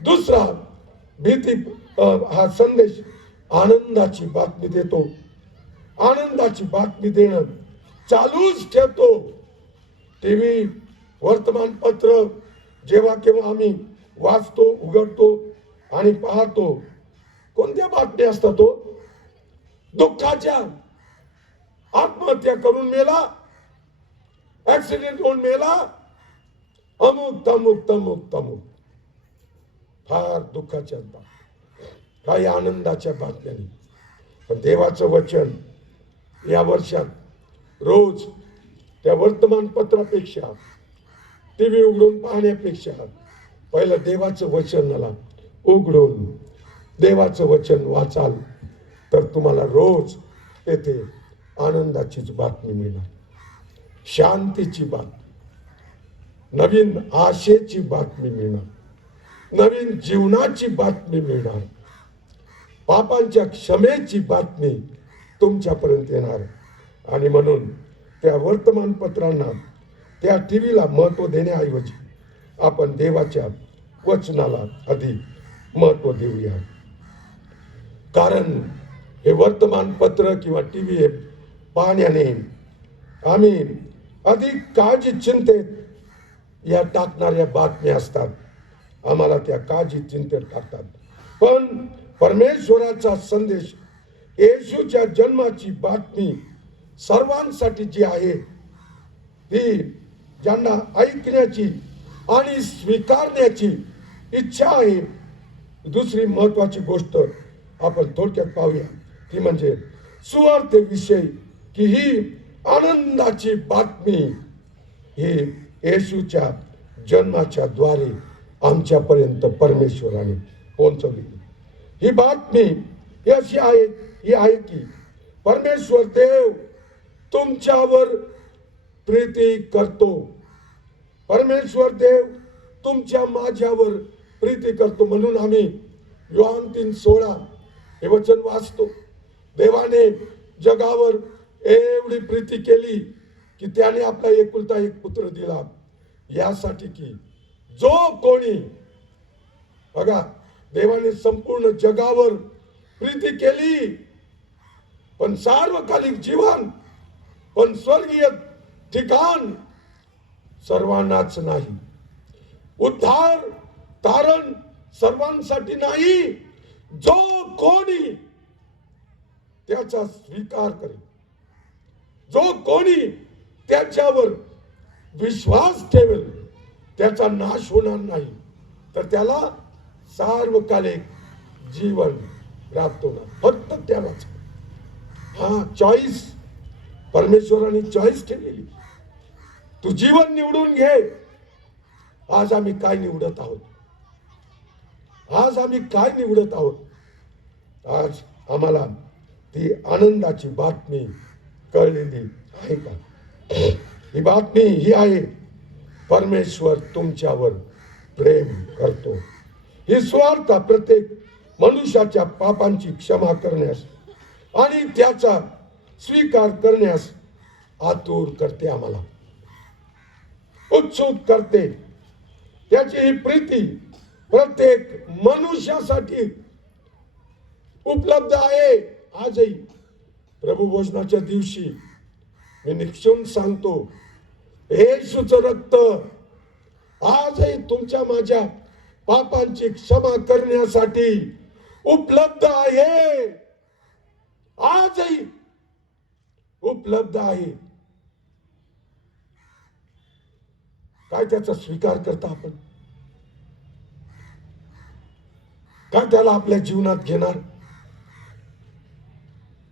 दुसरा हा संदेश आनंदाची बातमी देतो. आनंदाची बातमी देणं चालूच ठेवतो. टीव्ही, वर्तमानपत्र जेव्हा केव्हा आम्ही वाचतो, उघडतो आणि पाहतो, कोणत्या बातम्या असतात? दुःखाच्या, आत्महत्या करून मेला, ऍक्सिडेंट होऊन मेला, अमुक तमुक तमुक तमुक. फार दुःखाच्या बातम्या, काही आनंदाच्या बातम्या नाही. पण देवाचं वचन या वर्षात रोज त्या वर्तमानपत्रापेक्षा, टीव्ही उघडून पाहण्यापेक्षा पहिलं देवाचं वचनाला उघडून देवाचं वचन वाचाल तर तुम्हाला रोज येथे आनंदाचीच बातमी मिळणार, शांतीची बातमी, नवीन आशेची बातमी मिळणार, नवीन जीवनाची बातमी मिळणार, पापांच्या क्षमेची बातमी तुमच्यापर्यंत येणार. आणि म्हणून त्या वर्तमानपत्रांना, त्या टीव्हीला महत्त्व देण्याऐवजी आपण देवाच्या वचनाला अधिक महत्त्व देऊया. कारण हे वर्तमानपत्र किंवा टीव्ही पाहण्याने आम्ही अधिक काळजी चिंतेत या टाकणाऱ्या बातम्या असतात. आम्हाला त्या काळजी चिंतेत टाकतात. पण परमेश्वराचा संदेश, येशूच्या जन्माची बातमी सर्वांसाठी जी आहे, ती ज्यांना ऐकण्याची आणि स्वीकारण्याची इच्छा आहे. दुसरी महत्वाची गोष्ट आपण थोडक्यात पाहूया, ती म्हणजे सुवार्तेविषयी की ही आनंदाची बातमी ही येशूच्या जन्माच्या द्वारे आमच्यापर्यंत परमेश्वराने पोहोचवली. ही बातमी ही अशी आहे, ही आहे की परमेश्वर देव तुमच्यावर प्रीती करतो. परमेश्वर देव तुमच्या माझ्यावर प्रीती करतो. म्हणून आम्ही योहान 3:16 हे वचन वाचतो. देवाने जगावर एवढी प्रीती केली की त्याने आपला एकुलता एक पुत्र दिला, यासाठी की जो कोणी, बघा, देवाने संपूर्ण जगावर प्रीती केली, पण सार्वकालिक जीवन, पण स्वर्गीय ठिकाण सर्वांनाच नाही. उद्धार तारण सर्वांसाठी नाही. जो कोणी त्याचा स्वीकार करेल, जो कोणी त्याच्यावर विश्वास ठेवेल, त्याचा नाश होणार नाही, तर त्याला सार्वकालिक जीवन प्राप्त होणार. फक्त त्यालाच. हा चॉईस, परमेश्वराने चॉईस ठेवलेली. तू जीवन निवडून घे. आज आम्ही काय निवडत आहोत? आज आम्ही काय निवडत आहोत? आज आम्हाला ती आनंदाची बातमी कळलेली आहे का? ही बातमी ही आहे, परमेश्वर तुमच्यावर प्रेम करतो. ही स्वार्थ प्रत्येक मनुष्याच्या पापांची क्षमा करण्यास आणि त्याचा स्वीकार करण्यास आतुर करते. आम्हाला उत्सुक करते. त्याची ही प्रीती प्रत्येक मनुष्यासाठी उपलब्ध आहे. आजही प्रभू भोजनाच्या दिवशी मी निक्षून सांगतो, येशूचं रक्त आजही तुमच्या माझ्या पापांची क्षमा करण्यासाठी उपलब्ध आहे. आजही उपलब्ध आहे. काय त्याचा स्वीकार करता आपण? का त्याला आपल्या जीवनात घेणार?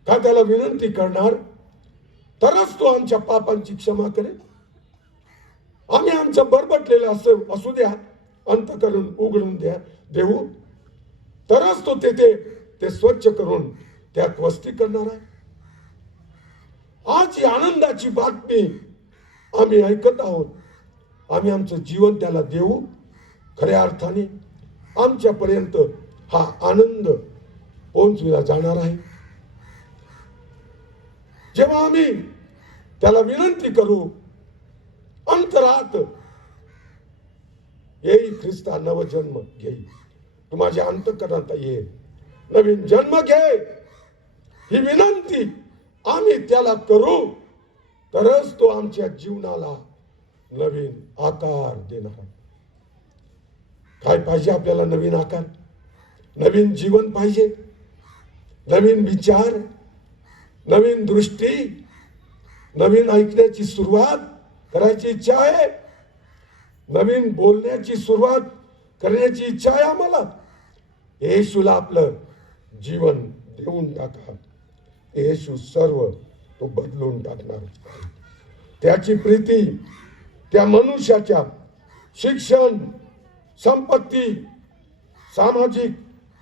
का त्याला विनंती करणार? तरच तो आमच्या पापांची क्षमा करेल. आम्ही आमचं बरबटलेलं असू द्या, अंतःकरण उघडून द्या देऊ, तरच तो ते स्वच्छ करून त्यात वस्ती करणार आहे. आज ही आनंदाची बातमी आम्ही ऐकत आहोत. आम्ही आमचं जीवन त्याला देऊ. खऱ्या अर्थाने आमच्यापर्यंत हा आनंद पोहोचविला जाणार आहे. जेव्हा आम्ही त्याला विनंती करू, अंतरात येई ख्रिस्ता नवजन्म घेई, तू माझ्या अंतःकरणात ये, नवीन जन्म घे, ही विनंती आम्ही त्याला करू, तरच तो आमच्या जीवनाला नवीन आकार देणार. काय पाहिजे आपल्याला? नवीन आकार, नवीन जीवन पाहिजे, नवीन विचार, नवीन दृष्टी, नवीन ऐकण्याची सुरुवात करायची इच्छा आहे, नवीन बोलण्याची सुरुवात करण्याची इच्छा आहे आम्हाला. येशूला आपलं जीवन देऊन टाका. येशू सर्व तो बदलून टाकणार. त्याची प्रीती त्या मनुष्याच्या शिक्षण, संपत्ती, सामाजिक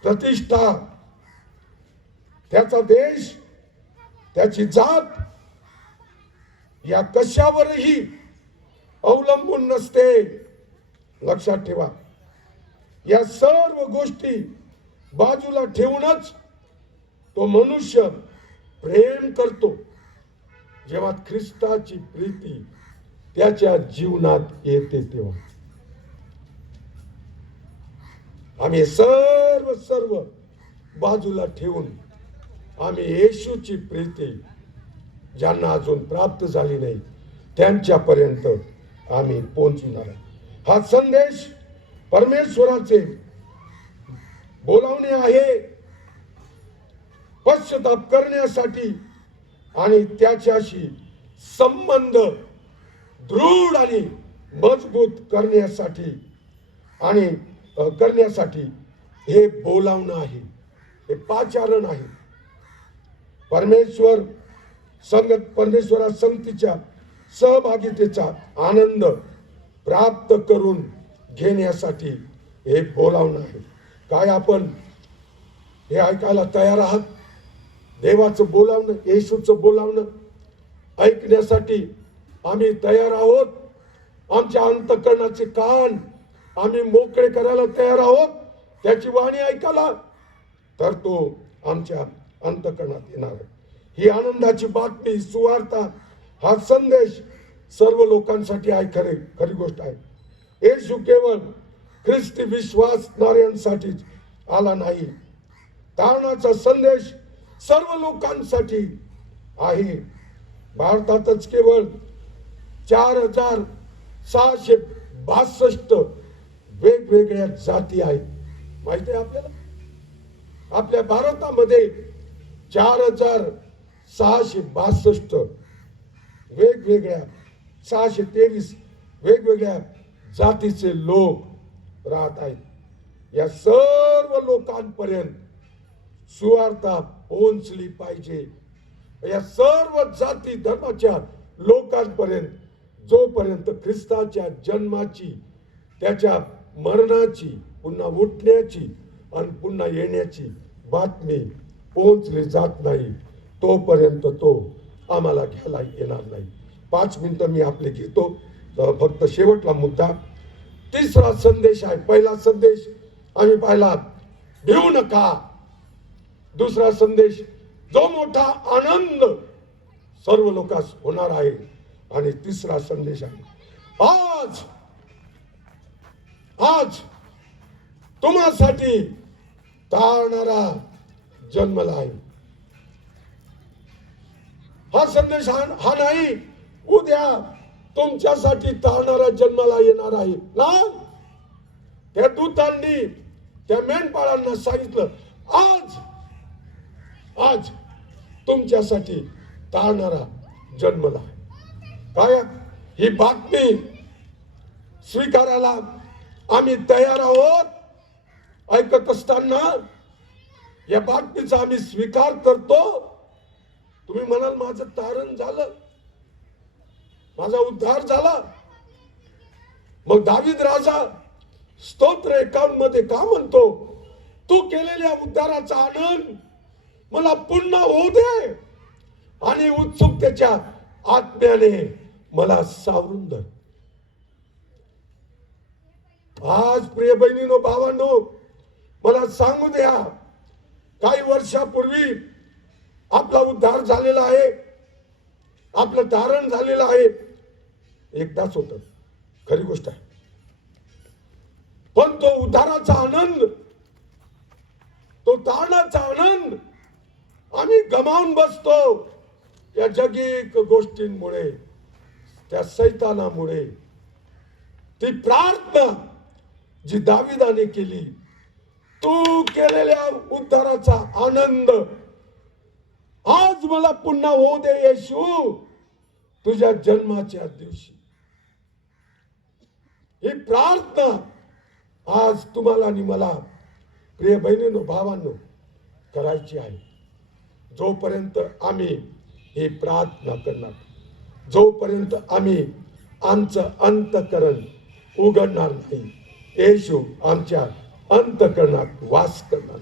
प्रतिष्ठा, त्याचा देश, त्याची जात या कशावरही अवलंबून नसते. लक्षात ठेवा. या सर्व गोष्टी बाजूला ठेवूनच तो मनुष्य प्रेम करतो. जेव्हा ख्रिस्ताची प्रीती त्याच्या जीवनात येते तेव्हा आम्ही सर्व बाजूला ठेवून आम्ही येशूची प्रीती ज्यांना अजून प्राप्त झाली नाही त्यांच्यापर्यंत आम्ही पोहोचणार. हा संदेश परमेश्वराचे बोलावणे आहे, पश्चाताप करण्यासाठी आणि त्याच्याशी संबंध दृढ आणि मजबूत करण्यासाठी हे बोलावणं आहे, हे पाचारण आहे. परमेश्वरा संगतीच्या सहभागितेचा आनंद प्राप्त करून घेण्यासाठी हे बोलावणं आहे. काय आपण हे ऐकायला तयार आहात? देवाचं बोलावणं, येशूचं बोलावणं ऐकण्यासाठी आम्ही तयार आहोत. आमच्या अंतःकरणाचे कान आम्ही मोकळे करायला तयार आहोत त्याची वाणी ऐकायला, तर तो आमच्या अंतःकरणात येणार आहे. ही आनंदाची बातमी, सुवार्ता, हा संदेश सर्व लोकांसाठी आहे. खरी गोष्ट आहे. येशू केवळ ख्रिस्ती विश्वासणाऱ्यांसाठीच आला नाही. तारणाचा संदेश सर्व लोकांसाठी आहे. भारतातच केवळ 4662 वेगवेगळ्या जाती आहेत. माहिती आहे आपल्याला? आपल्या भारतामध्ये 4662 वेगवेगळ्या 623 वेगवेगळ्या जातीचे लोक राहत आहेत. या सर्व लोकांपर्यंत सुवार्ता पोहोचली पाहिजे. या सर्व जाती धर्माच्या लोकांपर्यंत जोपर्यंत ख्रिस्ताच्या जन्माची, त्याच्या मरणाची, पुन्हा उठण्याची आणि पुन्हा येण्याची बातमी पोहोचली जात नाही, तोपर्यंत तो आम्हाला घ्यायला येणार नाही. 5 मिनिटं मी आपले घेतो. फक्त शेवटला मुद्दा, तिसरा संदेश आहे. पहिला संदेश आम्ही पाहिला, भिवू नका. दुसरा संदेश, जो मोठा आनंद सर्व लोकांस होणार आहे. आणि तिसरा संदेश आहे, आज तुम्हासाठी तारणारा जन्मला आहे. हा संदेश हा नाही उद्या तुमच्यासाठी तारणारा जन्माला येणार आहे ना. त्या दूतांनी त्या मेंढपाळांना सांगितलं, आज तुमच्यासाठी तारणारा जन्मला आहे. काय ही बातमी स्वीकारायला आम्ही तयार आहोत. ऐकत असताना या बातमीचा आम्ही स्वीकार करतो. तुम्ही म्हणाल, माझं तारण झालं, माझा उद्धार झाला. मग दावीद राजा स्तोत्र 51 मध्ये का म्हणतो, तू केलेल्या उद्धाराचा आनंद मला पुन्हा होऊ दे आणि उत्सुकतेच्या आत्म्याने मला सावरून धर. आज प्रिय बहिणीनो, भावांनो, मला सांगू द्या, काही वर्षापूर्वी आपला उद्धार झालेला आहे, आपलं तारण झालेलं आहे. एकदाच होतं, खरी गोष्ट आहे. पण तो उद्धाराचा आनंद, तो तारणाचा आनंद आम्ही गमावून बसतो या जगिक गोष्टींमुळे, त्या सैतानामुळे. ती प्रार्थना जी दाविदाने केली, तू केलेल्या उद्धाराचा आनंद आज मला पुन्हा होऊ दे येशू, तुझ्या जन्माच्या दिवशी. ही प्रार्थना आज तुम्हाला आणि मला, प्रिय बहिणींनो, भावांनो, करायची आहे. जोपर्यंत आम्ही ही प्रार्थना करणार, जोपर्यंत आम्ही आमचं अंतःकरण उघडणार नाही, येशू आमच्या अंतःकरणात वास करणार.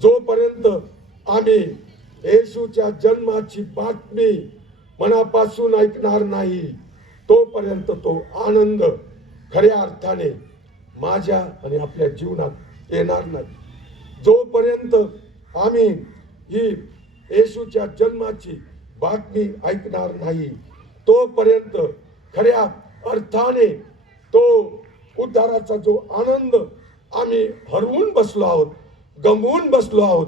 जोपर्यंत आम्ही येशूच्या जन्माची बातमी मनापासून ऐकणार नाही, तोपर्यंत तो आनंद खऱ्या अर्थाने माझ्या आणि आपल्या जीवनात येणार नाही. जोपर्यंत आम्ही ही येशूच्या जन्माची बातमी ऐकणार नाही, तोपर्यंत खऱ्या अर्थाने तो उद्धाराचा जो आनंद आम्ही हरवून बसलो आहोत, गमवून बसलो आहोत,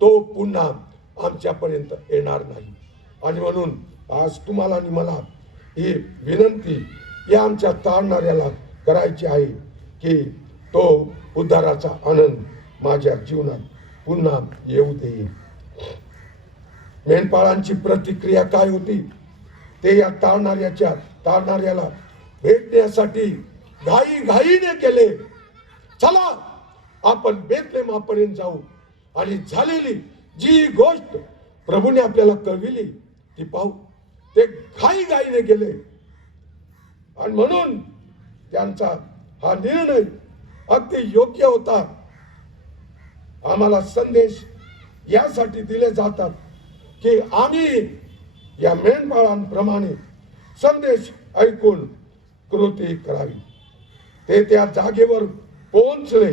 तो पुन्हा आमच्यापर्यंत येणार नाही. आणि म्हणून आज तुम्हाला आणि मला ही विनंती या आमच्या तारणाऱ्याला करायची आहे की तो उद्धाराचा आनंद माझ्या जीवनात पुन्हा येऊ दे. मेंढपाळांची प्रतिक्रिया काय होती ते या तारणाऱ्याला भेटण्यासाठी घाईने केले. चला आपण बेथलेहमापर्यंत जाऊ आणि झालेली जी गोष्ट प्रभूने आपल्याला कळविली ती पाहू. ते घाईने गेले आणि म्हणून त्यांचा हा निर्णय अगदी योग्य होता. आम्हाला संदेश यासाठी दिले जातात की आम्ही या मेंढपाळांप्रमाणे संदेश ऐकून कृती करावी. ते त्या जागेवर पोहोचले.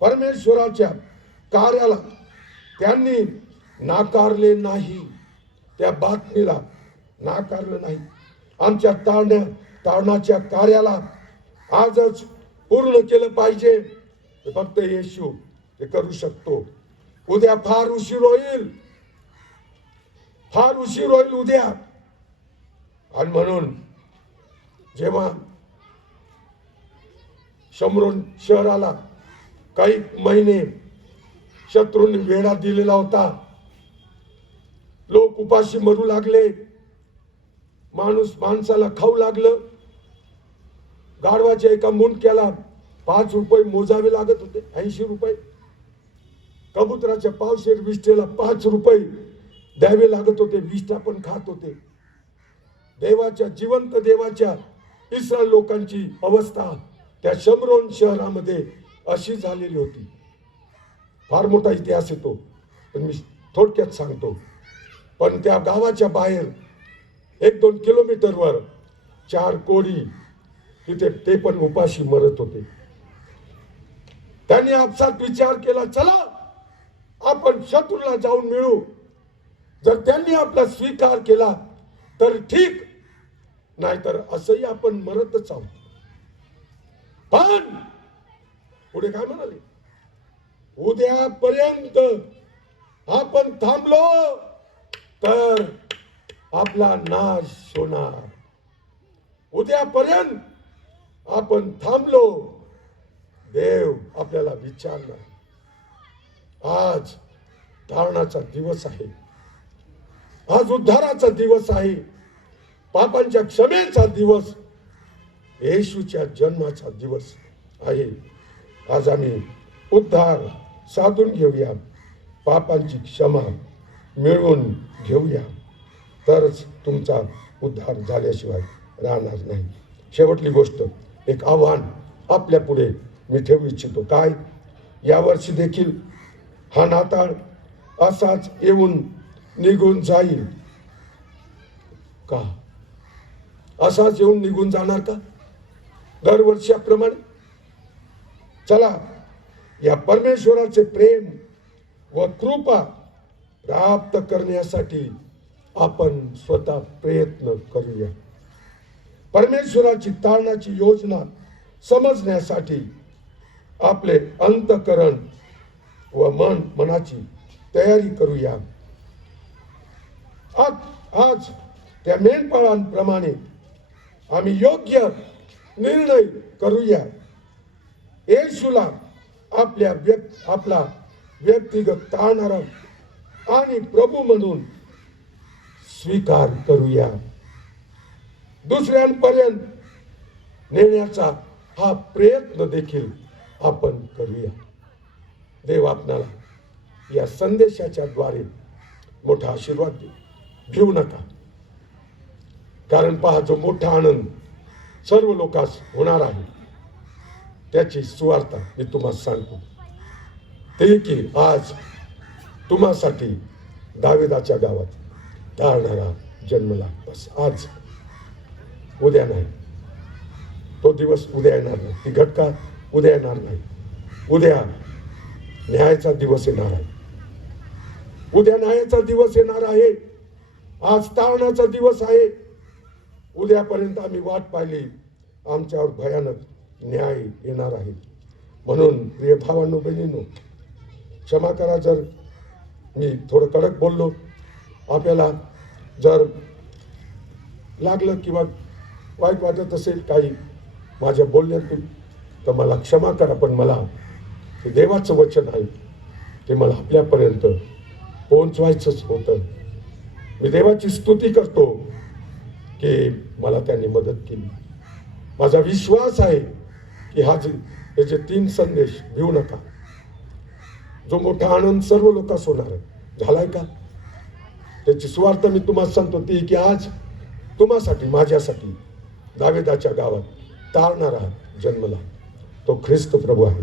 परमेश्वराच्या कार्याला त्यांनी नाकारले नाही, त्या बातमीला नाकारलं नाही. आमच्या तारणाच्या कार्याला आजच पूर्ण केलं पाहिजे. फक्त येशू ते करू शकतो. उद्या फार उशीर होईल, फार उशीर होईल उद्या. आणि म्हणून जेव्हा शमरोन शहराला काही महिने शत्रूंनी वेढा दिलेला होता, लोक उपाशी मरू लागले, माणूस माणसाला खाऊ लागलं. गाढवाच्या एका मुंडक्याला 5 रुपये मोजावे लागत होते, 80 रुपये. कबुतराच्या पावशेर विष्ठेला 5 रुपये द्यावे लागत होते, विष्ठा पण खात होते. देवाच्या जिवंत देवाच्या इस्रायल लोकांची अवस्था त्या शमरोन शहरामध्ये अशी झालेली होती. फार मोठा इतिहास येतो, पण मी थोडक्यात सांगतो. पण त्या गावाच्या बाहेर 1-2 किलोमीटरवर 4 कोळी तिथे ते पण उपाशी मरत होते. त्यांनी आपसात विचार केला, चला आपण शत्रूला जाऊन मिळू. जर त्यांनी आपला स्वीकार केला तर ठीक, नाहीतर असंही आपण मरतच आहोत. पण पुढे काय म्हणाले, उद्यापर्यंत आपण थांबलो तर आपला नाश होणार. उद्यापर्यंत आपण थांबलो, देव आपल्याला विचारणार. आज तारणाचा दिवस आहे, आज उद्धाराचा दिवस आहे, पापांच्या क्षमेचा दिवस, येशूच्या जन्माचा दिवस आहे. आज आम्ही उद्धार साधून घेऊया, पापांची क्षमा मिळवून घेऊया, तरच तुमचा उद्धार झाल्याशिवाय राहणार नाही. शेवटली गोष्ट, एक आव्हान आपल्या पुढे मी ठेवू इच्छितो. काय? यावर्षी देखील हा नाताळ असाच येऊन निघून जाईल का? असाच येऊन निघून जाणार का दरवर्षाप्रमाणे? चला या परमेश्वराचे प्रेम व कृपा प्राप्त करण्यासाठी आपण स्वतः प्रयत्न करूया. परमेश्वराची तारणाची योजना समजण्यासाठी आपले अंतःकरण व मनाची तयारी करूया. आज त्या मेंढपाळांप्रमाणे आम्ही योग्य निर्णय करूया. येशूला आपला व्यक्तिगत तारणारा आणि प्रभू म्हणून स्वीकार करूया. दुसऱ्यांपर्यंत नेण्याचा हा प्रयत्न देखील आपण करूया. देव आपणाला या संदेशाच्या द्वारे मोठा आशीर्वाद देऊ. घेऊ नका, कारण पहा, जो मोठा आनंद सर्व लोकांस होणार आहे त्याची सुवार्ता मी तुम्हाला सांगतो. ते की आज तुम्हासाठी दाविदाच्या गावात तारणारा जन्मला. बस आज, उद्या नाही. तो दिवस उद्या येणार नाही, ती घटका उद्या येणार नाही. उद्या न्यायाचा दिवस येणार आहे. उद्या न्यायाचा दिवस येणार आहे. आज तारणाचा दिवस आहे. उद्यापर्यंत आम्ही वाट पाहिली, आमच्यावर भयानक न्याय येणार आहे. म्हणून प्रिय भावांनो, बहिणींनो, क्षमा करा जर मी थोडं कडक बोललो. आपल्याला जर लागलं किंवा वाईट वाटत असेल काही माझ्या बोलण्यातून, तर मला क्षमा करा. पण मला ते देवाचं वचन आहे, ते मला आपल्यापर्यंत पोहोचवायचंच होतं. मी देवाची स्तुती करतो की मला त्यांनी मदत केली. माझा विश्वास आहे की हे जे 3 संदेश घेऊ नका, जो मोठा आनंद सर्व लोकांस होणार आहे, झालाय का? त्याची सुवार्ता मी तुम्हाला सांगतो ती की आज तुम्हासाठी, माझ्यासाठी दाविदाच्या गावात तारणारा जन्मला. तो ख्रिस्त प्रभू आहे.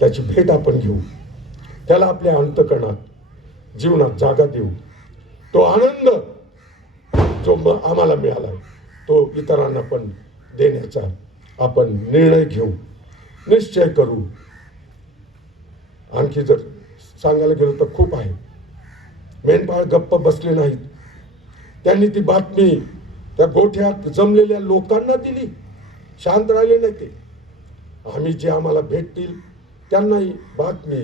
त्याची भेट आपण घेऊ, त्याला आपल्या अंतःकरणात जीवनात जागा देऊ. तो आनंद जो आम्हाला मिळाला तो इतरांना पण देण्याचा आपण निर्णय घेऊ, निश्चय करू. आणखी जर सांगायला गेलो तर खूप आहे. मेंढपाळ गप्प बसले नाहीत. त्यांनी ती बातमी त्या गोठ्यात जमलेल्या लोकांना दिली. शांत राहिले नाही ते. आम्ही जे आम्हाला भेटतील त्यांनाही बातमी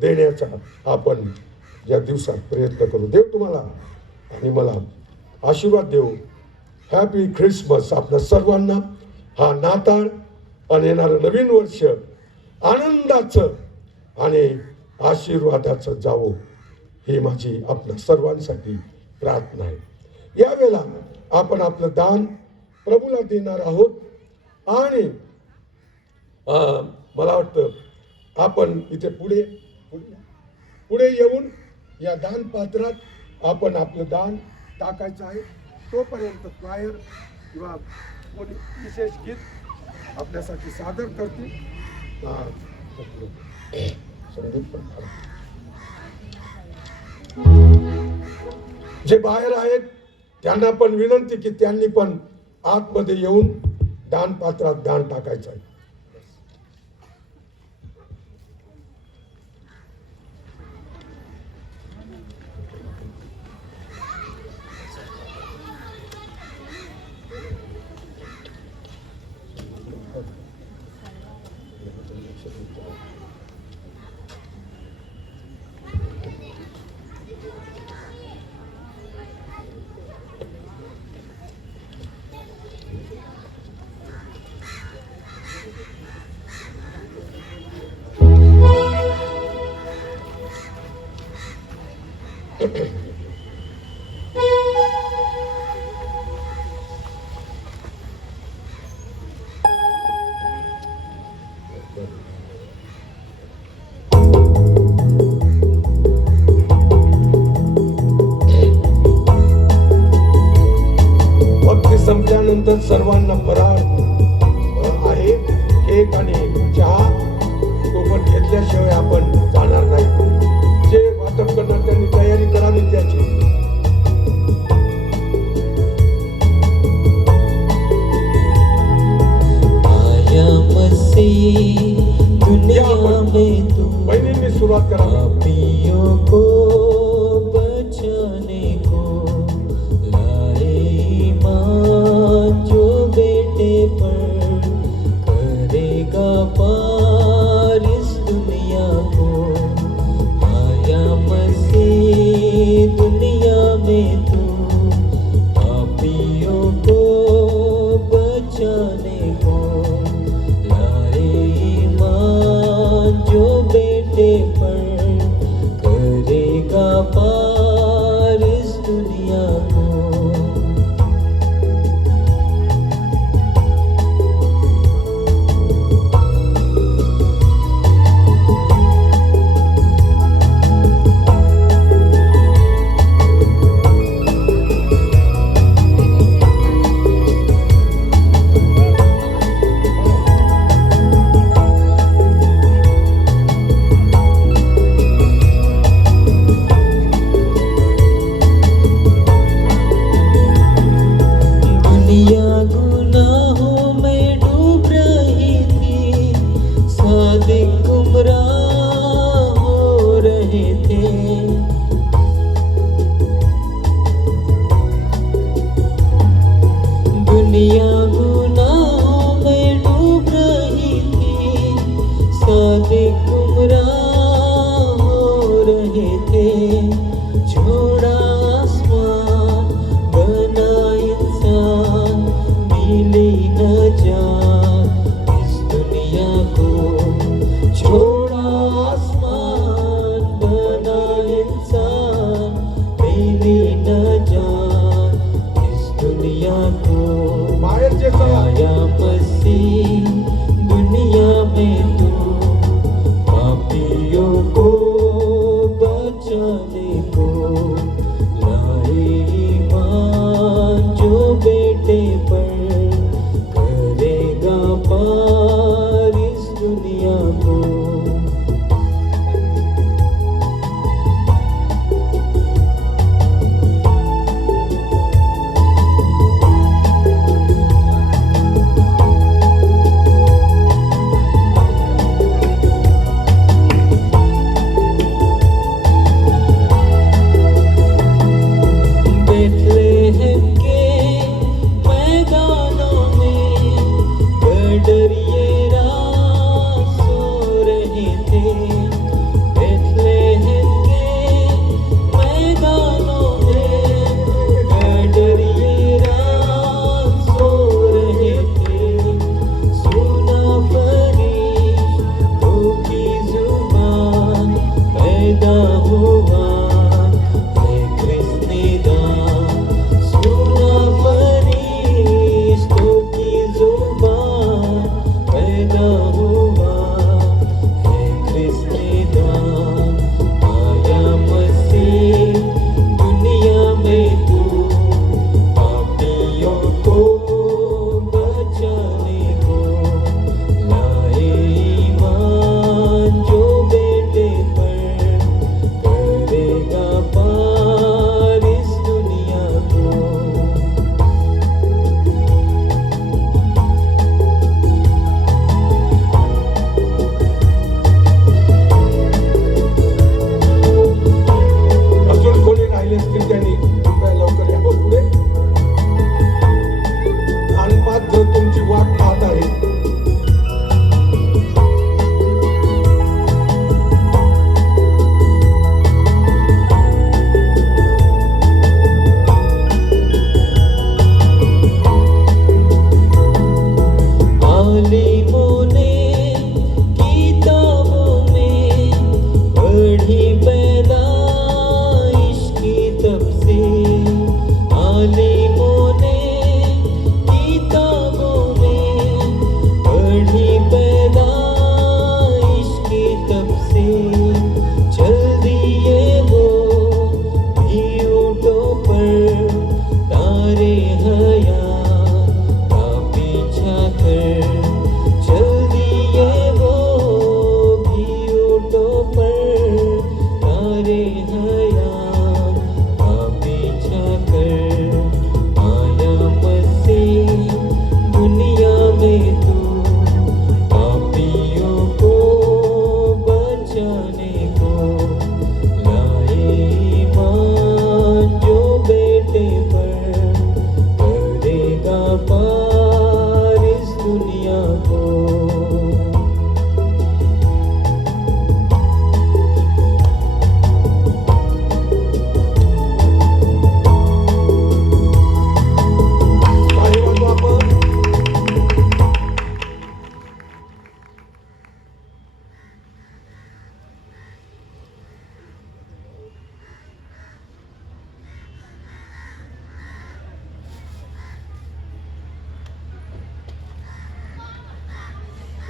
देण्याचा आपण या दिवसात प्रयत्न करू. देव तुम्हाला आणि मला आशीर्वाद देऊ. हॅपी ख्रिसमस आपल्या सर्वांना. हा नाताळ आणि येणारं नवीन वर्ष आनंदाचं आणि आशीर्वादाचं जावो, ही माझी आपल्या सर्वांसाठी प्रार्थना आहे. यावेळेला आपण आपलं दान प्रभूला देणार आहोत आणि मला वाटतं आपण इथे पुढे येऊन या दान पात्रात आपण आपलं दान टाकायचं आहे. तोपर्यंत क्वायर किंवा कोणी विशेष गीत आपल्यासाठी सादर करतील. जे बाहेर आहेत त्यांना पण विनंती की त्यांनी पण आतमध्ये येऊन दान पात्रात दान टाकायचं आहे. संपल्यानंतर सर्वांना फराळ आहे. केक आणि चहा तो पण घेतल्याशिवाय आपण जाणार नाही. जे वाटप करणार त्यांनी तयारी करावी त्याची. बहिणींनी सुरुवात करा. जो बेटे पर करेगा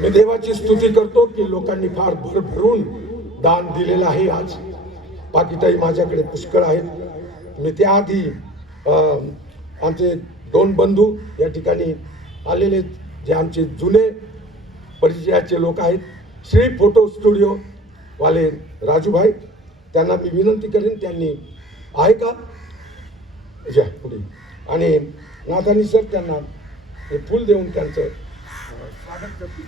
मी देवाची स्तुती करतो की लोकांनी फार भरभरून दान दिलेलं आहे. आज पाकिटाही माझ्याकडे पुष्कळ आहेत. मी त्याआधी आमचे 2 बंधू या ठिकाणी आलेले, जे आमचे जुने परिचयाचे लोक आहेत, श्री फोटो स्टुडिओ वाले राजूभाई, त्यांना मी विनंती करेन, त्यांनी आहे का ज्या पुढे, आणि नाथानी सर त्यांना हे फूल देऊन त्यांचं स्वागत करतील.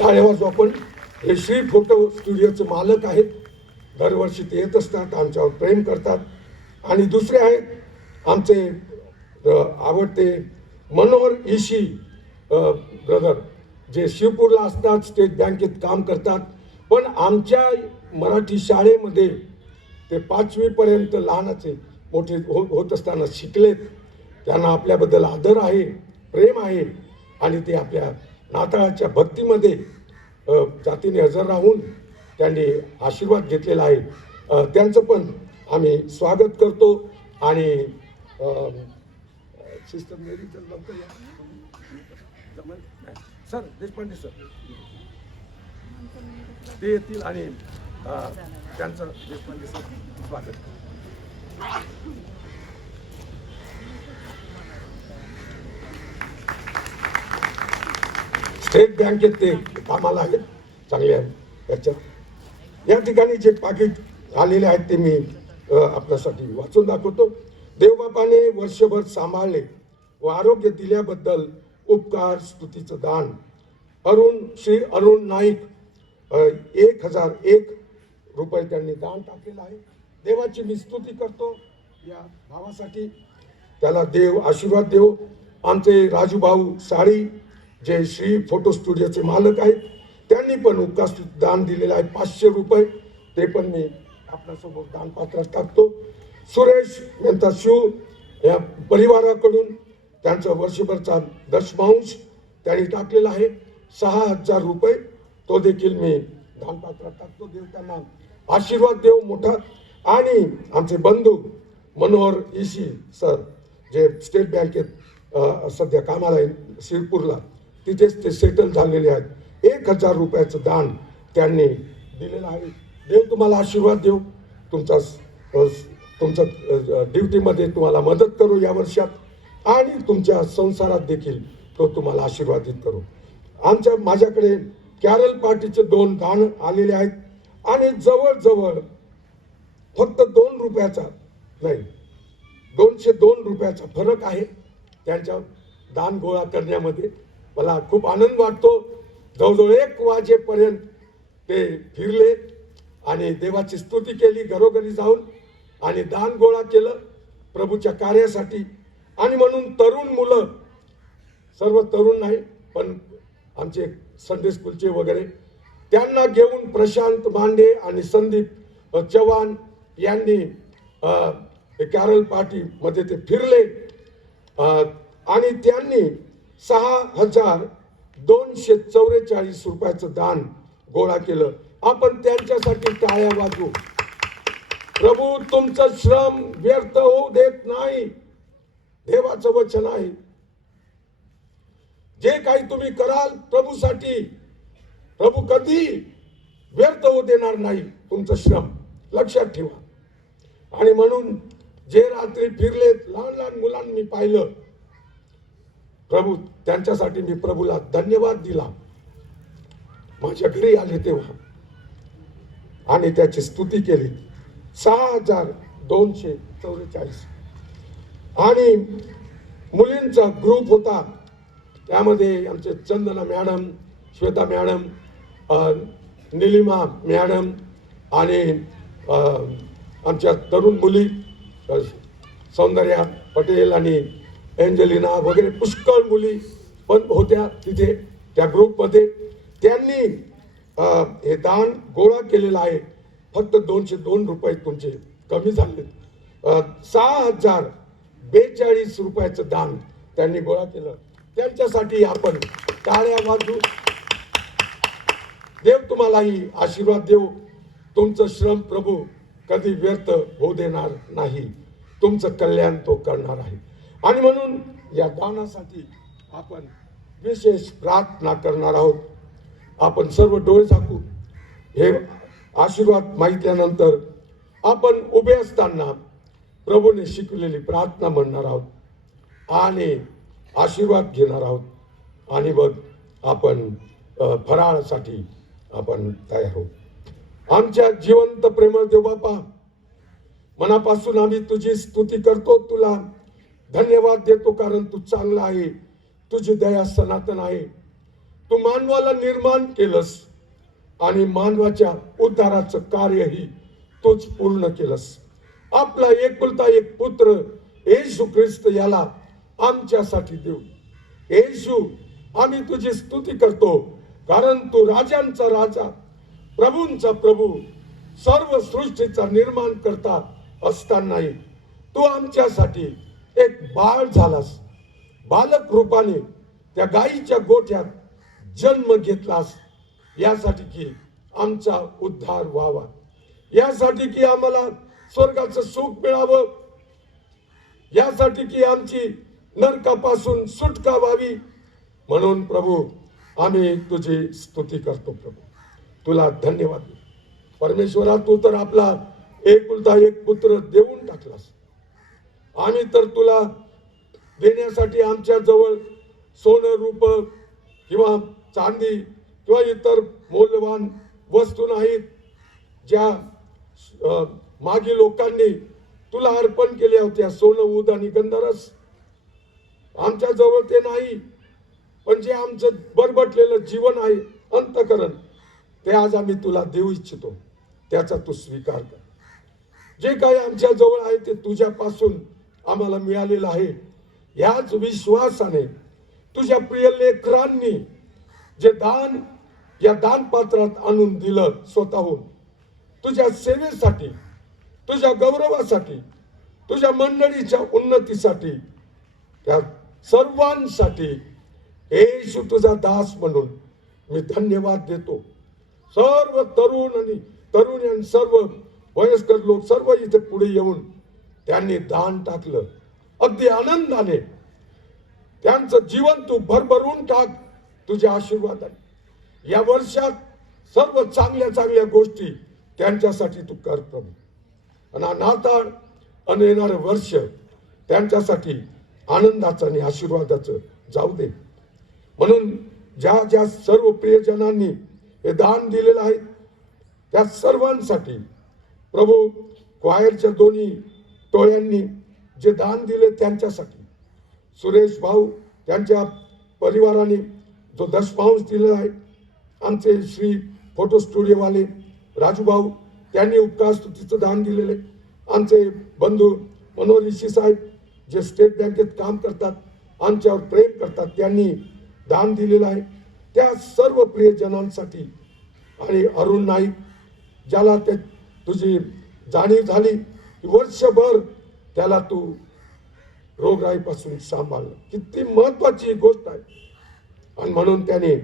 टाळ्या वाजवा आपण. हे श्री फोटो स्टुडिओचे मालक आहेत. दरवर्षी ते येत असतात, आमच्यावर प्रेम करतात. आणि दुसरे आहेत आमचे आवडते मनोहर ईशी ब्रदर, जे शिवपूरला असतात, स्टेट बँकेत काम करतात, पण आमच्या मराठी शाळेमध्ये ते 5वी पर्यंत लहानाचे मोठे होत असताना शिकलेत. त्यांना आपल्याबद्दल आदर आहे, प्रेम आहे, आणि ते आपल्या नाताळाच्या भक्तीमध्ये जातीने हजर राहून त्यांनी आशीर्वाद घेतलेला आहे. त्यांचं पण आम्ही स्वागत करतो. आणि सिस्टर मेरी सर देशपांडे सर ते येतील आणि त्यांचं देशपांडे सर स्वागत. स्टेट बँकेत ते कामाला आहेत, चांगल्या याच्यात. या ठिकाणी जे पाकिट आलेले आहेत ते मी आपल्यासाठी वाचून दाखवतो. देवबापाने वर्षभर सांभाळले व आरोग्य दिल्याबद्दल उपकार स्तुतीचं दान. श्री अरुण नाईक 1001 रुपये त्यांनी दान टाकलेलं आहे. देवाची मी स्तुती करतो या भावासाठी, त्याला देव आशीर्वाद देव. आमचे राजूभाऊ साळी, जे श्री फोटो स्टुडिओचे मालक आहेत, त्यांनी पण उपकार दान दिलेलं आहे 500 रुपये. ते पण मी आपल्यासोबत दानपात्रात टाकतो. सुरेश यांचा शिव या परिवाराकडून त्यांचा वर्षभरचा दशमांश त्यांनी टाकलेला आहे 6000 रुपये. तो देखील मी दानपात्रात टाकतो. देव त्यांना आशीर्वाद देव मोठा. आणि आमचे बंधू मनोहर ईशी सर, जे स्टेट बँकेत सध्या कामाला आहे शिरपूरला, तिथेच ते सेटल झालेले आहेत, 1000 रुपयाचं दान त्यांनी दिलेलं आहे. देव तुम्हाला आशीर्वाद देव. तुमच्या ड्युटीमध्ये तुम्हाला मदत करू या वर्षात, आणि तुमच्या संसारात देखील तो तुम्हाला आशीर्वादित करू. माझ्याकडे कॅरल पार्टीचे 2 दान आलेले आहेत, आणि जवळजवळ फक्त 2 रुपयाचा नाही, 202 रुपयाचा फरक आहे त्यांच्या दान गोळा करण्यामध्ये. मला खूप आनंद वाटतो. जवळजवळ 1 वाजेपर्यंत ते फिरले आणि देवाची स्तुती केली घरोघरी जाऊन, आणि दान गोळा केलं प्रभूच्या कार्यासाठी. आणि म्हणून तरुण मुलं, सर्व तरुण नाही पण आमचे संडे स्कूलचे वगैरे, त्यांना घेऊन प्रशांत मांडे आणि संदीप चव्हाण यांनी कॅरल पार्टीमध्ये ते फिरले. आणि त्यांनी 6,244 रुपयाचं दान गोळा केलं. आपण त्यांच्यासाठी टाळ्या वाजवू. प्रभू तुमचं श्रम व्यर्थ होऊ देत नाही. देवाचं वचन आहे, जे काही तुम्ही कराल प्रभूसाठी, प्रभू कधी व्यर्थ होऊ देणार नाही तुमचं श्रम. लक्षात ठेवा. आणि म्हणून जे रात्री फिरलेत लहान लहान मुलांना मी पाहिलं, प्रभू त्यांच्यासाठी मी प्रभूला धन्यवाद दिला. माझ्या घरी आले तेव्हा आणि त्याची स्तुती केली. 6,244. आणि मुलींचा ग्रुप होता, त्यामध्ये आमचे चंदना madam, Shweta madam, Nilima madam आणि आमच्या तरुण मुली सौंदर्या पटेल आणि एंजेलिना वगैरे पुष्कळ मुली पण होत्या तिथे त्या ग्रुपमध्ये. त्यांनी हे दान गोळा केलेलं आहे. फक्त 202 रुपये तुमचे कमी झाले. 6,042 रुपयाचं दान त्यांनी गोळा केलं. त्यांच्यासाठी आपण टाळ्या वाजवू. देव तुम्हालाही आशीर्वाद देऊ. तुमचं श्रम प्रभू कधी व्यर्थ होऊ देणार नाही. तुमचं कल्याण तो करणार आहे. आणि म्हणून या दानासाठी आपण विशेष प्रार्थना करणार आहोत. आपण सर्व डोळे झाकू. हे आशीर्वाद माहितल्यानंतर आपण उभे असताना प्रभूने शिकवलेली प्रार्थना म्हणणार आहोत आणि आशीर्वाद घेणार आहोत. आणि मग आपण फराळासाठी आपण तयार आहोत. आमच्या जिवंत प्रेमळ देव बापा, मनापासून आम्ही तुझी स्तुती करतो. तुला धन्यवाद देतो, कारण तू चांगला आहे. तुझी दया सनातन आहे. तू मानवाला निर्माण केलंस आणि मानवाच्या उद्धाराचं कार्यही तूच पूर्ण केलंस. आपला एकुलता एक पुत्र येशू ख्रिस्त याला आमच्यासाठी देऊ. येशू, आम्ही तुझी स्तुती करतो, कारण तू राजांचा राजा, प्रभूंचा प्रभू, सर्व सृष्टीचा निर्माण करता असतानाही तू आमच्यासाठी एक बाळ झालास. बालक रूपाने त्या गायीच्या गोठ्यात जन्म घेतलास, यासाठी की आमचा उद्धार व्हावा, यासाठी की आम्हाला स्वर्गाचं सुख मिळावं, यासाठी की आमची नरकापासून सुटका व्हावी. म्हणून प्रभू आम्ही तुझी स्तुती करतो. प्रभू तुला धन्यवाद. परमेश्वरा, तू तर आपला एकुलता एक पुत्र देऊन टाकलास. आम्ही तर तुला देण्यासाठी आमच्या जवळ सोनं रूप किंवा चांदी किंवा इतर मौल्यवान वस्तू नाहीत, ज्या मागे लोकांनी तुला अर्पण केल्या होत्या. सोनं, ऊद आणि गंधरस आमच्या जवळ ते नाही. पण जे आमचं बरबटलेलं जीवन आहे, अंतःकरण, ते आज आम्ही तुला देऊ इच्छितो. त्याचा तू स्वीकार कर. जे काही आमच्या जवळ आहे ते तुझ्यापासून आम्हाला मिळालेलं आहे. याच विश्वासाने तुझ्या प्रिय लेकरांनी जे दान या दान पात्रात आणून दिलं, स्वतःहून तुझ्या सेवेसाठी, तुझ्या गौरवासाठी, तुझ्या मंडळीच्या उन्नतीसाठी, त्या सर्वांसाठी येशू तुझा दास म्हणून मी धन्यवाद देतो. सर्व तरुण आणि तरुणी आणि सर्व वयस्कर लोक सर्व इथे पुढे येऊन त्यांनी दान टाकलं. अगदी आनंदाने त्यांचं जीवन तू भरभरून टाक तुझ्या आशीर्वादाने. या वर्षात सर्व चांगल्या चांगल्या गोष्टी त्यांच्यासाठी तू कर प्रभू. आणि नाताळ आणि येणारं वर्ष त्यांच्यासाठी आनंदाचं आणि आशीर्वादाचं जाऊ दे. म्हणून ज्या ज्या सर्व प्रियजनांनी हे दान दिलेलं आहे त्या सर्वांसाठी प्रभू, क्वायरच्या दोन्ही टोळ्यांनी जे दान दिले त्यांच्यासाठी, सुरेश भाऊ त्यांच्या परिवाराने जो दशमांश दिलेला आहे, आमचे श्री फोटो स्टुडिओवाले राजू भाऊ त्यांनी उपकार स्तुतीचं दान दिलेले, आमचे बंधू मनोहर ऋषी साहेब जे स्टेट बँकेत काम करतात, आमच्यावर प्रेम करतात, त्यांनी दान दिलेलं आहे. त्या सर्व प्रियजनांसाठी आणि अरुण नाईक ज्याला ते तुझी जाणीव झाली की वर्षभर त्याला तू रोगराईपासून सांभाळणं किती महत्वाची गोष्ट आहे. आणि म्हणून त्याने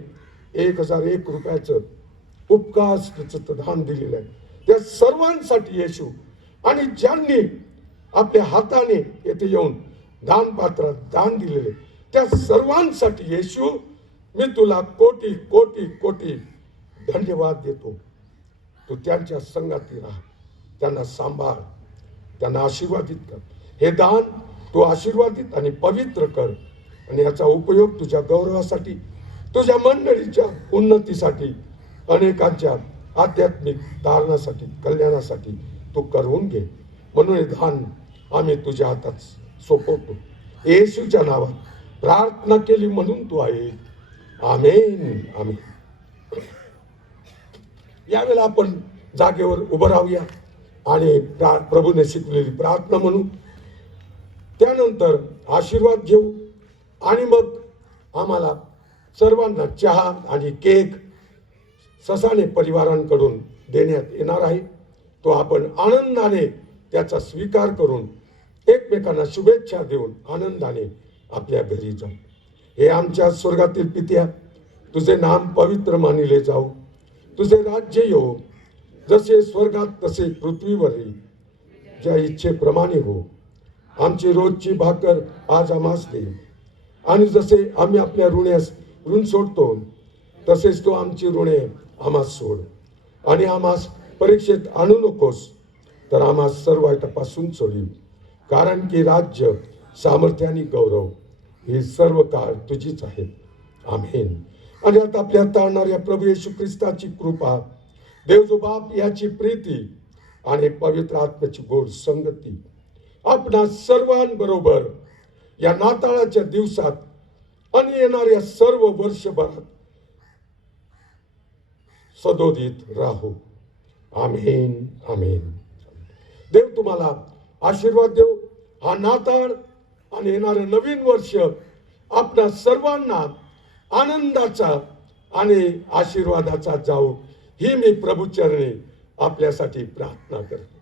1001 रुपयाचं उपकार स्तुतीचं दान दिलेलं आहे. त्या सर्वांसाठी येशू, आणि ज्यांनी आपल्या हाताने येथे येऊन दान पात्रात दान दिलेले त्या सर्वांसाठी येशू, मी तुला कोटी कोटी कोटी धन्यवाद देतो. तू त्यांच्या संगती राहा, त्यांना सांभाळ, त्यांना आशीर्वादित कर. हे दान तू आशीर्वादित आणि पवित्र कर, आणि याचा उपयोग तुझ्या गौरवासाठी, तुझ्या मंडळीच्या उन्नतीसाठी, अनेकांच्या आध्यात्मिक तारणासाठी, कल्याणासाठी तू करून घे. म्हणून हे दान आम्ही तुझ्या हातात सोपवतो. येशूच्या नावात प्रार्थना केली म्हणून तू आहे. आमेन आमेन. यावेळेला आपण जागेवर उभं राहूया आणि प्रभूने शिकवलेली प्रार्थना म्हणू. त्यानंतर आशीर्वाद घेऊ आणि मग आम्हाला सर्वांना चहा आणि केक ससाणे परिवारांकडून देण्यात येणार आहे. तो आपण आनंदाने त्याचा स्वीकार करून एकमेकांना शुभेच्छा देऊन आनंदाने आपल्या घरी जाऊ. हे आमच्या स्वर्गातील पित्या, तुझे नाम पवित्र मानिले जाऊ, तुझे राज्य येऊ, जसे स्वर्गात तसे पृथ्वीवरही, ज्या इच्छेप्रमाणे हो. आमची रोजची भाकर आज आम्हास दे, आणि जसे आम्ही आपल्या ऋण सोडतो तसेच तू आमची ऋणे आम्हास सोड, आणि आम्हास परीक्षेत आणू नकोस, तर आम्हास सर्व वाईटापासून सोडील. कारण की राज्य, सामर्थ्य आणि गौरव ही सर्व काळ तुझीच आहेत. आमेन. आणि आता आपल्या तारणाऱ्या प्रभू येशू ख्रिस्ताची कृपा, देव जो बाप याची प्रीती आणि पवित्र आत्म्याची गोड संगती आपणा सर्वांबरोबर या नाताळाच्या दिवसात आणि येणाऱ्या सर्व वर्षभरात सदोदित राहू. आमेन आमेन. देव तुम्हाला आशीर्वाद देव. हा नाताळ आणि येणारं नवीन वर्ष आपणा सर्वांना आनंदाचा आणि आशीर्वादाचा जाऊ, ही मी प्रभूचरणी आपल्यासाठी प्रार्थना करतो.